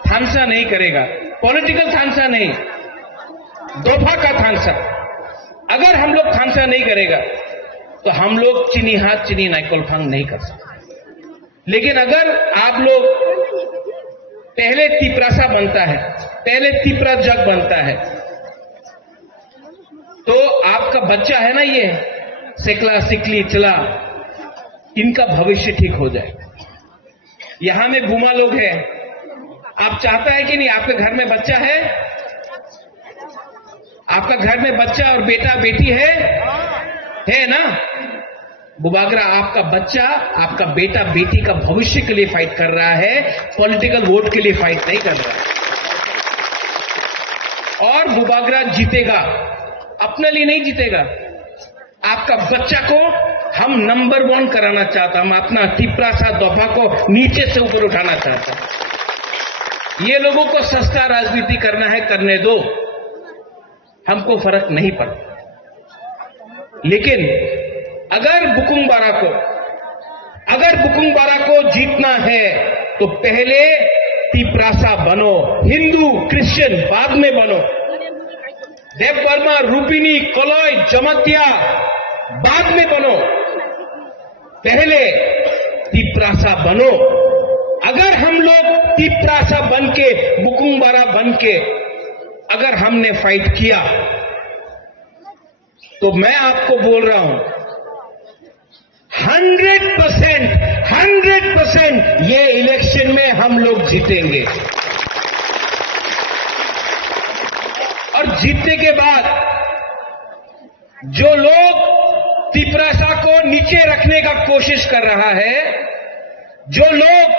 थानसा नहीं करेगा, पॉलिटिकल थानसा नहीं, दोफा का थानसा, अगर हम लोग थानसा नहीं करेगा तो हम लोग चीनी हाथ चीनी नाइकोल फांग नहीं कर सकते। लेकिन अगर आप लोग पहले तिपरासा बनता है, पहले तिपरा जग बनता है, तो आपका बच्चा है ना, ये सिकला सिकली चला, इनका भविष्य ठीक हो जाए। यहां में बुमा लोग हैं, आप चाहता है कि नहीं? आपके घर में बच्चा है, आपका घर में बच्चा और बेटा बेटी है ना? बुबागरा आपका बच्चा, आपका बेटा बेटी का भविष्य के लिए फाइट कर रहा है, पॉलिटिकल वोट के लिए फाइट नहीं कर रहा है। और बुबागरा जीतेगा, अपने लिए नहीं जीतेगा। आपका बच्चा को हम नंबर 1 कराना चाहता, हम अपना तिपरासा दफा को नीचे से ऊपर उठाना चाहता। ये लोगों को सस्ता राजनीति करना है, करने दो, हमको फर्क नहीं पड़ता। लेकिन अगर बुकुंग बारा को जीतना है तो पहले तिपरासा बनो, हिंदू क्रिश्चियन बाद में बनो। देव वर्मा, रूपिनी, कोलोई, जमतिया बाद में बनो, पहले तिपरासा बनो। अगर हम लोग तिपरासा बन के, बुकुंग बारा बन के अगर हमने फाइट किया तो मैं आपको बोल रहा हूं 100% ये इलेक्शन में हम लोग जीतेंगे। और जीतने के बाद जो लोग तिपरासा को नीचे रखने का कोशिश कर रहा है, जो लोग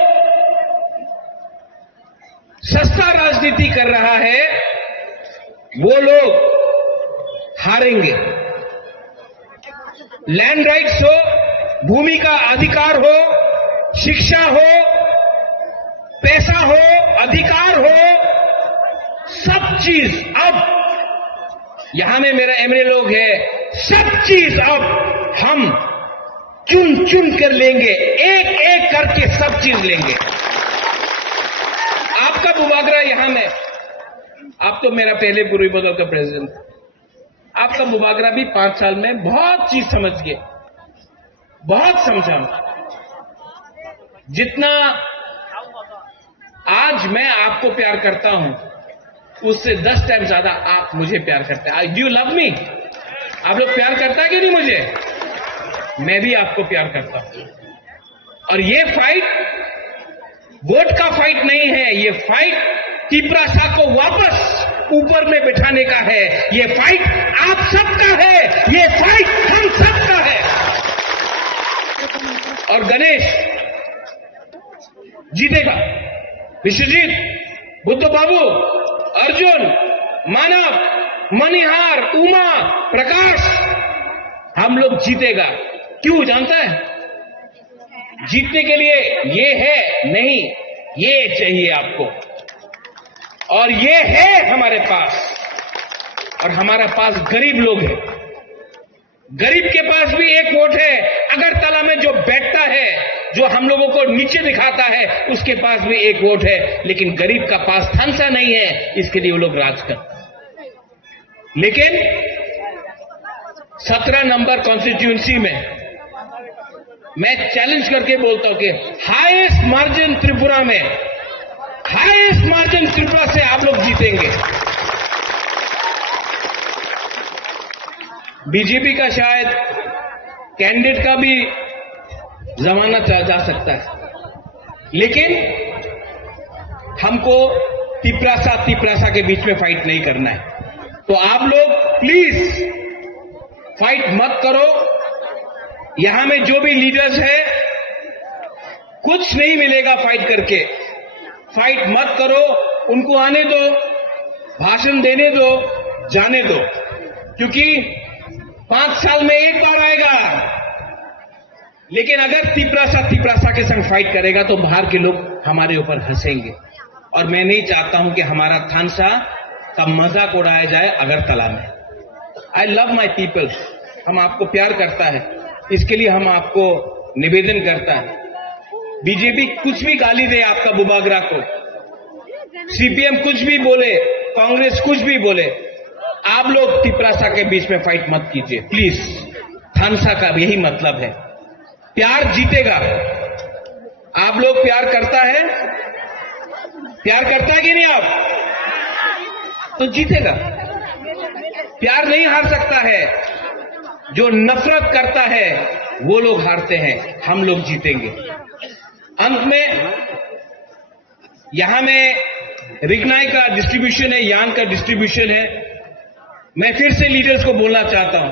सस्ता राजनीति कर रहा है, वो लोग हारेंगे। लैंड राइट्स हो, भूमि का अधिकार हो, शिक्षा हो, पैसा हो, अधिकार हो, सब चीज अब यहां में मेरा एमएलए लोग है, सब चीज अब हम चुन चुन कर लेंगे, एक एक करके सब चीज लेंगे। आपका बुबागरा यहां में, आप तो मेरा पहले पूर्वी बदल का प्रेसिडेंट, आपका बुबागरा भी 5 साल में बहुत चीज समझ गए, बहुत समझा। जितना आज मैं आपको प्यार करता हूं, उससे 10 टाइम ज्यादा आप मुझे प्यार करते हैं। Do you love me? आप लोग प्यार करता है कि नहीं मुझे? मैं भी आपको प्यार करता हूं। और ये फाइट वोट का फाइट नहीं है, ये फाइट तिपरासा को वापस ऊपर में बिठाने का है। ये फाइट आप सबका है, ये फाइट हम सबका है। और गणेश जीतेगा, विश्वजीत, बुद्ध बाबू, अर्जुन, मानव, मनिहार, उमा, प्रकाश, हम लोग जीतेगा। क्यों जानता है? जीतने के लिए ये है नहीं, ये चाहिए आपको, और ये है हमारे पास। और हमारे पास गरीब लोग हैं, गरीब के पास भी एक वोट है। अगरतला में जो बैठता है, जो हम लोगों को नीचे दिखाता है, उसके पास भी एक वोट है। लेकिन गरीब का पास थानसा नहीं है, इसके लिए वो लोग राज करते हैं। लेकिन 17 नंबर कॉन्स्टिट्यूंसी में मैं चैलेंज करके बोलता हूं कि हाईएस्ट मार्जिन त्रिपुरा में, हाईएस्ट मार्जिन त्रिपुरा से आप लोग जीतेंगे। बीजेपी का शायद कैंडिडेट का भी जमाना जा सकता है, लेकिन हमको तिपरासा के बीच में फाइट नहीं करना है। तो आप लोग प्लीज फाइट मत करो। यहां में जो भी लीडर्स है, कुछ नहीं मिलेगा फाइट करके। फाइट मत करो, उनको आने दो, भाषण देने दो, जाने दो, क्योंकि 5 साल में एक बार आएगा। लेकिन अगर तिपरासा के संग फाइट करेगा तो बाहर के लोग हमारे ऊपर हंसेंगे। और मैं नहीं चाहता हूं कि हमारा थानसा का मजाक उड़ाया जाए अगरतला में। आई लव माई पीपल, हम आपको प्यार करता है, इसके लिए हम आपको निवेदन करता है। बीजेपी कुछ भी गाली दे आपका बुबागरा को, सीपीएम कुछ भी बोले, कांग्रेस कुछ भी बोले, आप लोग तिपरासा के बीच में फाइट मत कीजिए प्लीज। थानसा का यही मतलब है, प्यार जीतेगा। आप लोग प्यार करता है, प्यार करता है कि नहीं आप? तो जीतेगा। प्यार नहीं हार सकता है, जो नफरत करता है वो लोग हारते हैं, हम लोग जीतेंगे। अंत में यहां में रिग्नाई का डिस्ट्रीब्यूशन है, यान का डिस्ट्रीब्यूशन है। मैं फिर से लीडर्स को बोलना चाहता हूं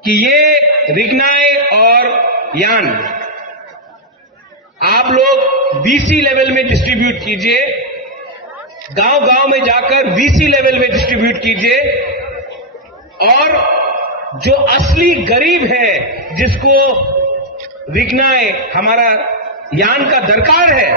कि ये रिग्नाई और यान आप लोग बीसी लेवल में डिस्ट्रीब्यूट कीजिए। गांव गांव में जाकर वीसी लेवल में डिस्ट्रीब्यूट कीजिए और जो असली गरीब है, जिसको विघ्नाए हमारा यान का दरकार है,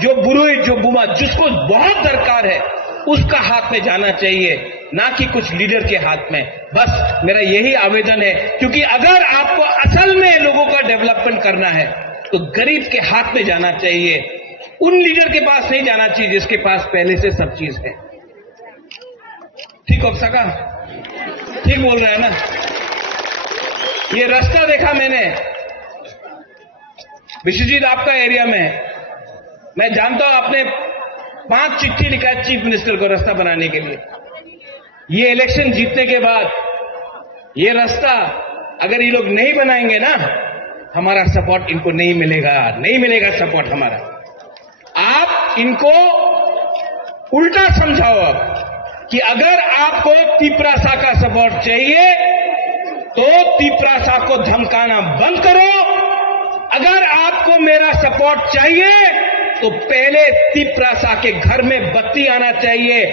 जो बुरुई जो बुमा जिसको बहुत दरकार है, उसका हाथ में जाना चाहिए, ना कि कुछ लीडर के हाथ में। बस मेरा यही आवेदन है, क्योंकि अगर आपको असल में लोगों का डेवलपमेंट करना है तो गरीब के हाथ में जाना चाहिए, उन लीडर के पास नहीं जाना चाहिए जिसके पास पहले से सब चीज है। ठीक हो सका? ठीक बोल रहे हैं ना? ये रास्ता देखा मैंने विश्वजीत आपका एरिया में, मैं जानता हूं आपने 5 चिट्ठी लिखा है चीफ मिनिस्टर को रास्ता बनाने के लिए। ये इलेक्शन जीतने के बाद ये रास्ता अगर ये लोग नहीं बनाएंगे ना, हमारा सपोर्ट इनको नहीं मिलेगा सपोर्ट हमारा। आप इनको उल्टा समझाओ अब कि अगर आपको तिपरासा का सपोर्ट चाहिए तो तिपरासा को धमकाना बंद करो, अगर आपको मेरा सपोर्ट चाहिए तो पहले तिपरासा के घर में बत्ती आना चाहिए,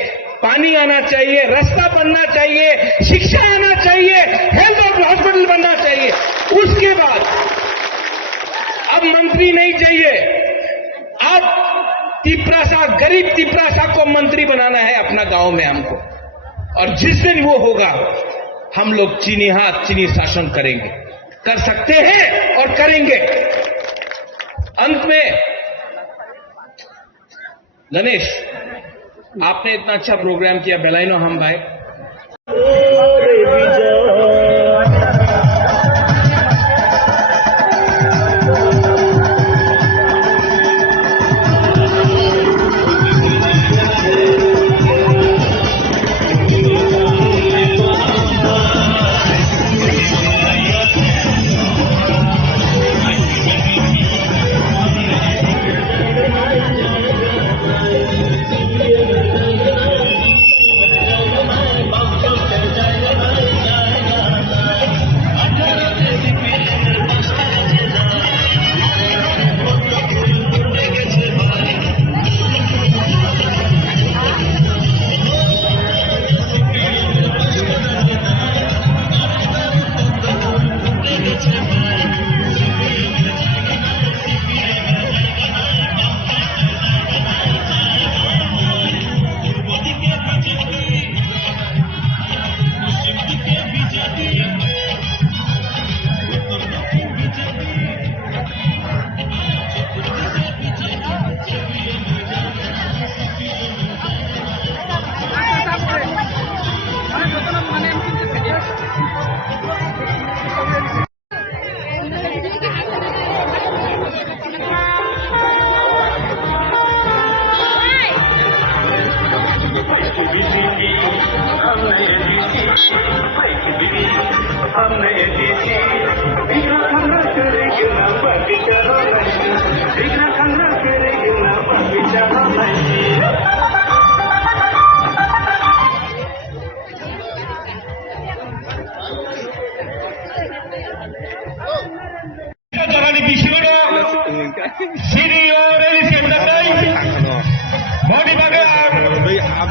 पानी आना चाहिए, रास्ता बनना चाहिए, शिक्षा आना चाहिए, हेल्थ और हॉस्पिटल बनना चाहिए। उसके बाद अब मंत्री नहीं चाहिए, अब तिपरासा, गरीब तिपरासा को मंत्री बनाना है अपना गांव में हमको। और जिस दिन वो होगा हम लोग चीनी हाथ चीनी शासन करेंगे, कर सकते हैं और करेंगे। अंत में गणेश, आपने इतना अच्छा प्रोग्राम किया, बेलाइनो हम भाई।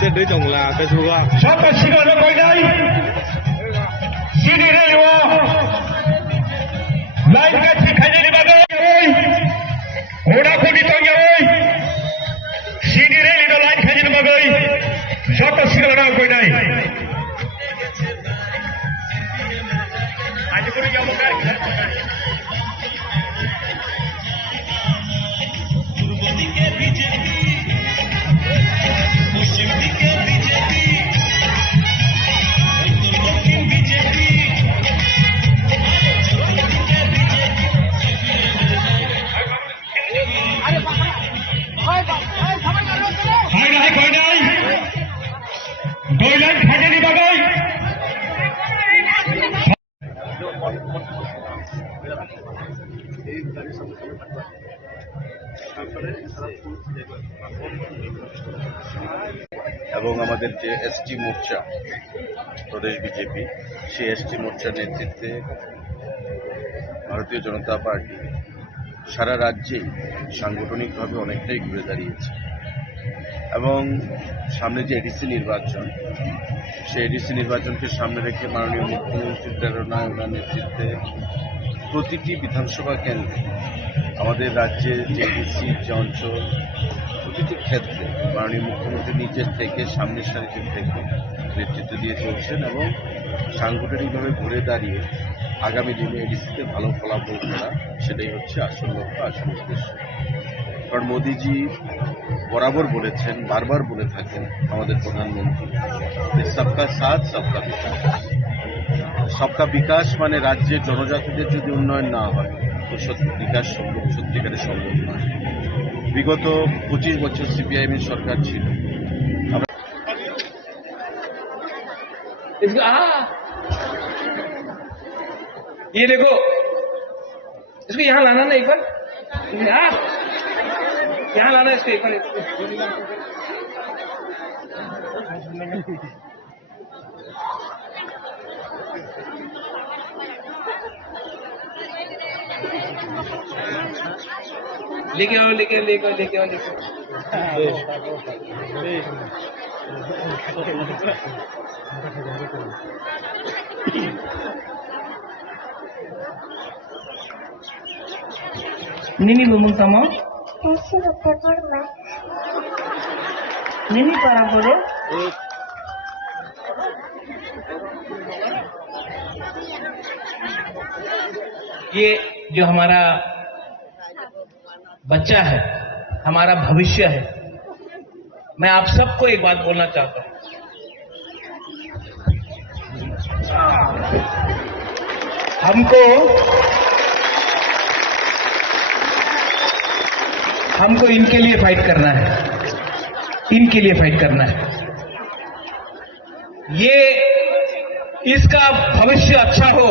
update dari chồng là Facebook à? Sapa sigal na koy day. Sini rewa. Line ka thikhane ni bagay oy. Oda khoni to oy. Sini re ni line khani ni bagay. Sapa sigal na koy day. Aaj kori jamo kar. এবং আমাদের যে ST মোর্চা প্রদেশ BJP, সেই ST মোর্চার নেতৃত্বে ভারতীয় জনতা party সারা রাজ্যেই সাংগঠনিকভাবে অনেকটাই ঘুরে দাঁড়িয়েছে। এবং সামনে যে এডিসি নির্বাচন, সেই এডিসি নির্বাচনকে সামনে রেখে মাননীয় মুখ্যমন্ত্রীর প্রেরণায় ওনার নেতৃত্বে প্রতিটি বিধানসভা কেন্দ্রে আমাদের রাজ্যের যে এডিসি যে অঞ্চল প্রতিটি ক্ষেত্রে মাননীয় মুখ্যমন্ত্রী নিজের থেকে সামনের সারিতে থেকে নেতৃত্ব দিয়ে চলছেন এবং সাংগঠনিকভাবে ঘুরে দাঁড়িয়ে আগামী দিনে এডিসিতে ভালো ফলাফল করা, সেটাই হচ্ছে আসল লক্ষ্য, আসল উদ্দেশ্য। কারণ মোদিজি বরাবর বলেছেন, বারবার বলে থাকেন আমাদের প্রধানমন্ত্রী যে সবকা সাথ সবকা বিকাশ। সবকা বিকাশ মানে রাজ্যের জনজাতিদের যদি উন্নয়ন না হয় তো বিকাশ সত্যিকারের সম্ভব নয়। বিগত 25 বছর সিপিআইএম এর সরকার ছিল। ये देखो, इसको यहाँ लाना ना एक बार, यहाँ लाना इसको एक बार। लेके आओ, लेके आओ, लेके आओ, लेके आओ, लेके Nini ngomong sama? Kasih paper mas. Nini para boleh? ये जो हमारा बच्चा है, हमारा भविष्य है, मैं आप सबको एक बात बोलना चाहता हूं। हमको इनके लिए फाइट करना है, इनके लिए फाइट करना है। ये इसका भविष्य अच्छा हो।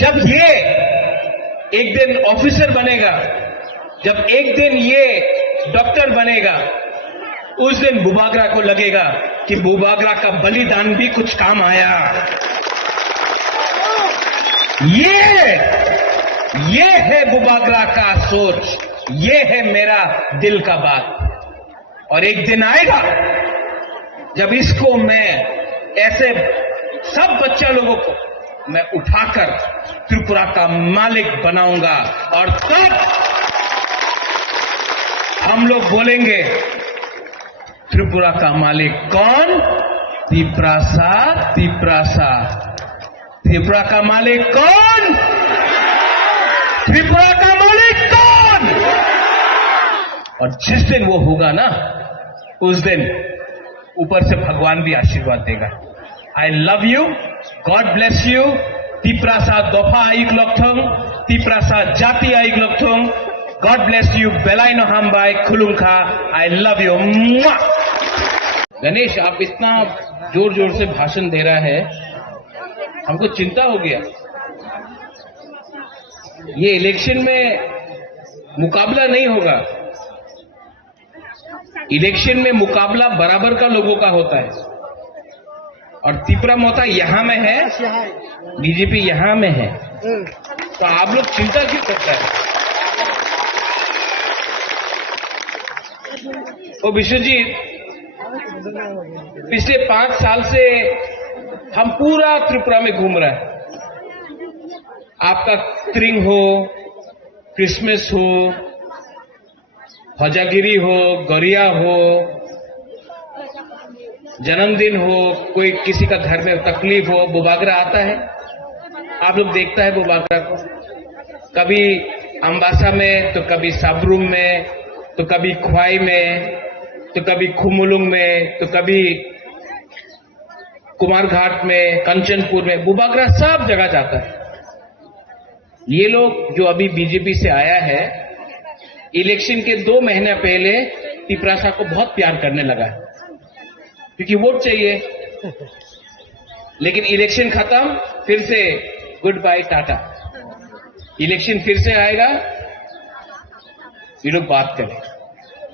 जब ये एक दिन ऑफिसर बनेगा, जब एक दिन ये डॉक्टर बनेगा, उस दिन बुबागरा को लगेगा कि बुबागरा का बलिदान भी कुछ काम आया। ये है बुबागरा का सोच, ये है मेरा दिल का बात। और एक दिन आएगा जब इसको मैं ऐसे सब बच्चा लोगों को मैं उठाकर त्रिपुरा का मालिक बनाऊंगा, और तब हम लोग बोलेंगे त्रिपुरा का मालिक कौन? तिप्रासा, तिप्रासा। त्रिपुरा का मालिक कौन? त्रिपुरा का मालिक कौन? और जिस दिन वो होगा ना, उस दिन ऊपर से भगवान भी आशीर्वाद देगा। I love you, God bless you. Tiprasa दोफा आइक लोकथोंग, तिप्रासा जाति आइक लोकथोंग। गॉड ब्लेस यू, बेलाइनो हामबाई खुलुंखा। I love you. गणेश, आप इतना जोर जोर से भाषण दे रहा है, हमको चिंता हो गया। ये इलेक्शन में मुकाबला नहीं होगा। इलेक्शन में मुकाबला बराबर का लोगों का होता है। और त्रिपुरा मोता यहां में है, बीजेपी यहां में है, तो आप लोग चिंता क्यों करते हैं? तो विश्वजीत, पिछले 5 साल से हम पूरा त्रिपुरा में घूम रहे हैं। आपका त्रिंग हो, क्रिसमस हो, हजागिरी हो, गरिया हो, जन्मदिन हो, कोई किसी का घर में तकलीफ हो, बुबागरा आता है। आप लोग देखता है बुबागरा को, कभी अम्बासा में, तो कभी साबरूम में, तो कभी ख्वाई में, तो कभी खुमुलुंग में, तो कभी कुमारघाट में, कंचनपुर में। बुबागरा सब जगह जाता है। ये लोग जो अभी बीजेपी से आया है, इलेक्शन के 2 महीने पहले तिप्रासा को बहुत प्यार करने लगा है, क्योंकि वोट चाहिए। लेकिन इलेक्शन खत्म, फिर से गुड बाय टाटा। इलेक्शन फिर से आएगा, ये लोग बात करें।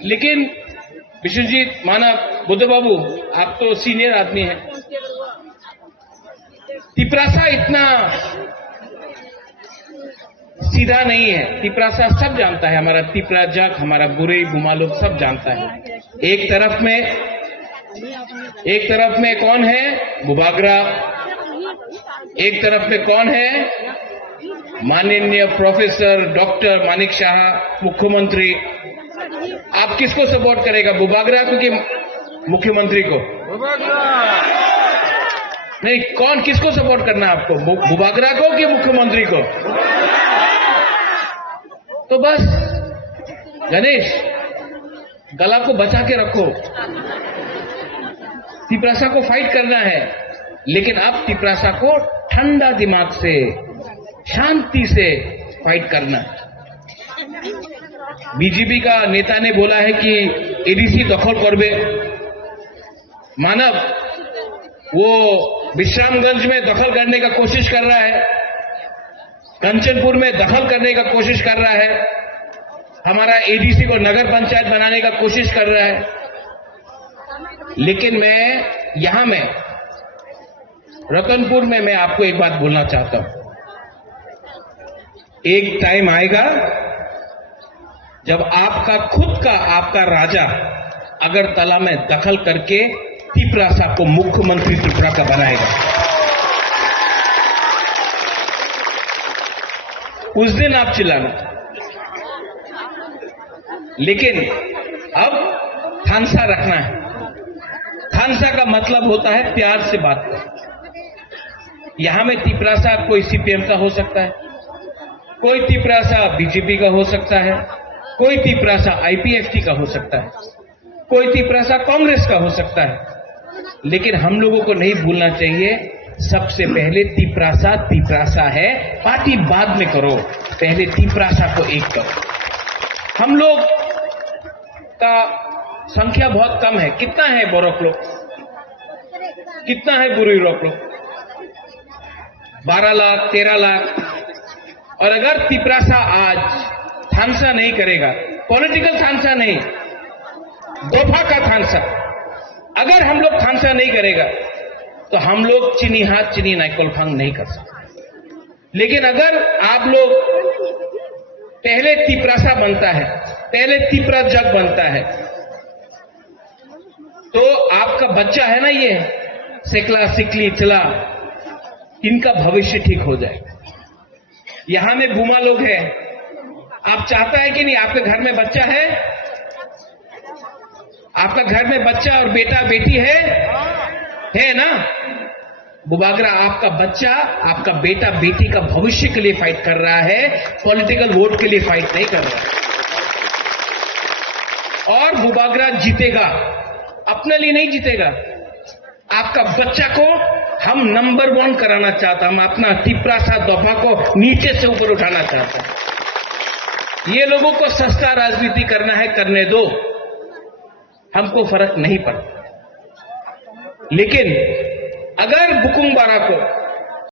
लेकिन विश्वजीत, माना बुद्ध बाबू, आप तो सीनियर आदमी हैं। तिप्रासा इतना सीधा नहीं है। तिपरासा सब जानता है, हमारा तिपरा जग, हमारा बुरे बुमा लोग सब जानता है। एक तरफ में कौन है? बुबागरा। एक तरफ में कौन है? माननीय प्रोफेसर डॉक्टर मानिक शाह, मुख्यमंत्री। आप किसको सपोर्ट करेगा, बुबागरा को कि मुख्यमंत्री को? नहीं, कौन किसको सपोर्ट करना है आपको, बुबागरा को कि मुख्यमंत्री को? तो बस गणेश, गला को बचा के रखो। तिपरासा को फाइट करना है, लेकिन अब तिपरासा को ठंडा दिमाग से, शांति से फाइट करना है। बीजेपी का नेता ने बोला है कि एडीसी दखल करबे। मानव वो विश्रामगंज में दखल करने का कोशिश कर रहा है, कंचनपुर में दखल करने का कोशिश कर रहा है, हमारा एडीसी को नगर पंचायत बनाने का कोशिश कर रहा है। लेकिन यहां में रतनपुर में मैं आपको एक बात बोलना चाहता हूं। एक टाइम आएगा जब आपका खुद का आपका राजा अगरतला में दखल करके तिपरासा को मुख्यमंत्री त्रिपुरा का बनाएगा। उस दिन आप चिल्लाना। लेकिन अब थानसा रखना है। थानसा का मतलब होता है प्यार से बात करना। यहां में तिपरासा कोई सीपीएम का हो सकता है, कोई तिपरासा बीजेपी का हो सकता है, कोई तिपरासा आईपीएफटी का हो सकता है, कोई तिपरासा कांग्रेस का हो सकता है। लेकिन हम लोगों को नहीं भूलना चाहिए, सबसे पहले तिपरासा है। पार्टी बाद में करो, पहले तिपरासा को एक करो। हम लोग का संख्या बहुत कम है। कितना है बोरक लोग, कितना है बुरी लोग? 12 लाख 13 लाख। और अगर तिपरासा आज थानसा नहीं करेगा, पॉलिटिकल थानसा नहीं, दोफा का थानसा, अगर हम लोग थानसा नहीं करेगा तो हम लोग चीनी हाथ चीनी नाइकोलफांग नहीं कर सकते। लेकिन अगर आप लोग पहले तिपरासा बनता है, पहले तिपरा जग बनता है, तो आपका बच्चा है ना, ये सिकला सिकली चला, इनका भविष्य ठीक हो जाए। यहां में बुमा लोग हैं, आप चाहता है कि नहीं? आपके घर में बच्चा है, आपका घर में बच्चा और बेटा बेटी है ना? बुबागरा आपका बच्चा, आपका बेटा बेटी का भविष्य के लिए फाइट कर रहा है, पॉलिटिकल वोट के लिए फाइट नहीं कर रहा है। और बुबागरा जीतेगा, अपने लिए नहीं जीतेगा। आपका बच्चा को हम नंबर 1 कराना चाहता, हम अपना तिपरासा दफा को नीचे से ऊपर उठाना चाहते हैं। ये लोगों को सस्ता राजनीति करना है, करने दो, हमको फर्क नहीं पड़ता। लेकिन अगर बुकुंग बारा को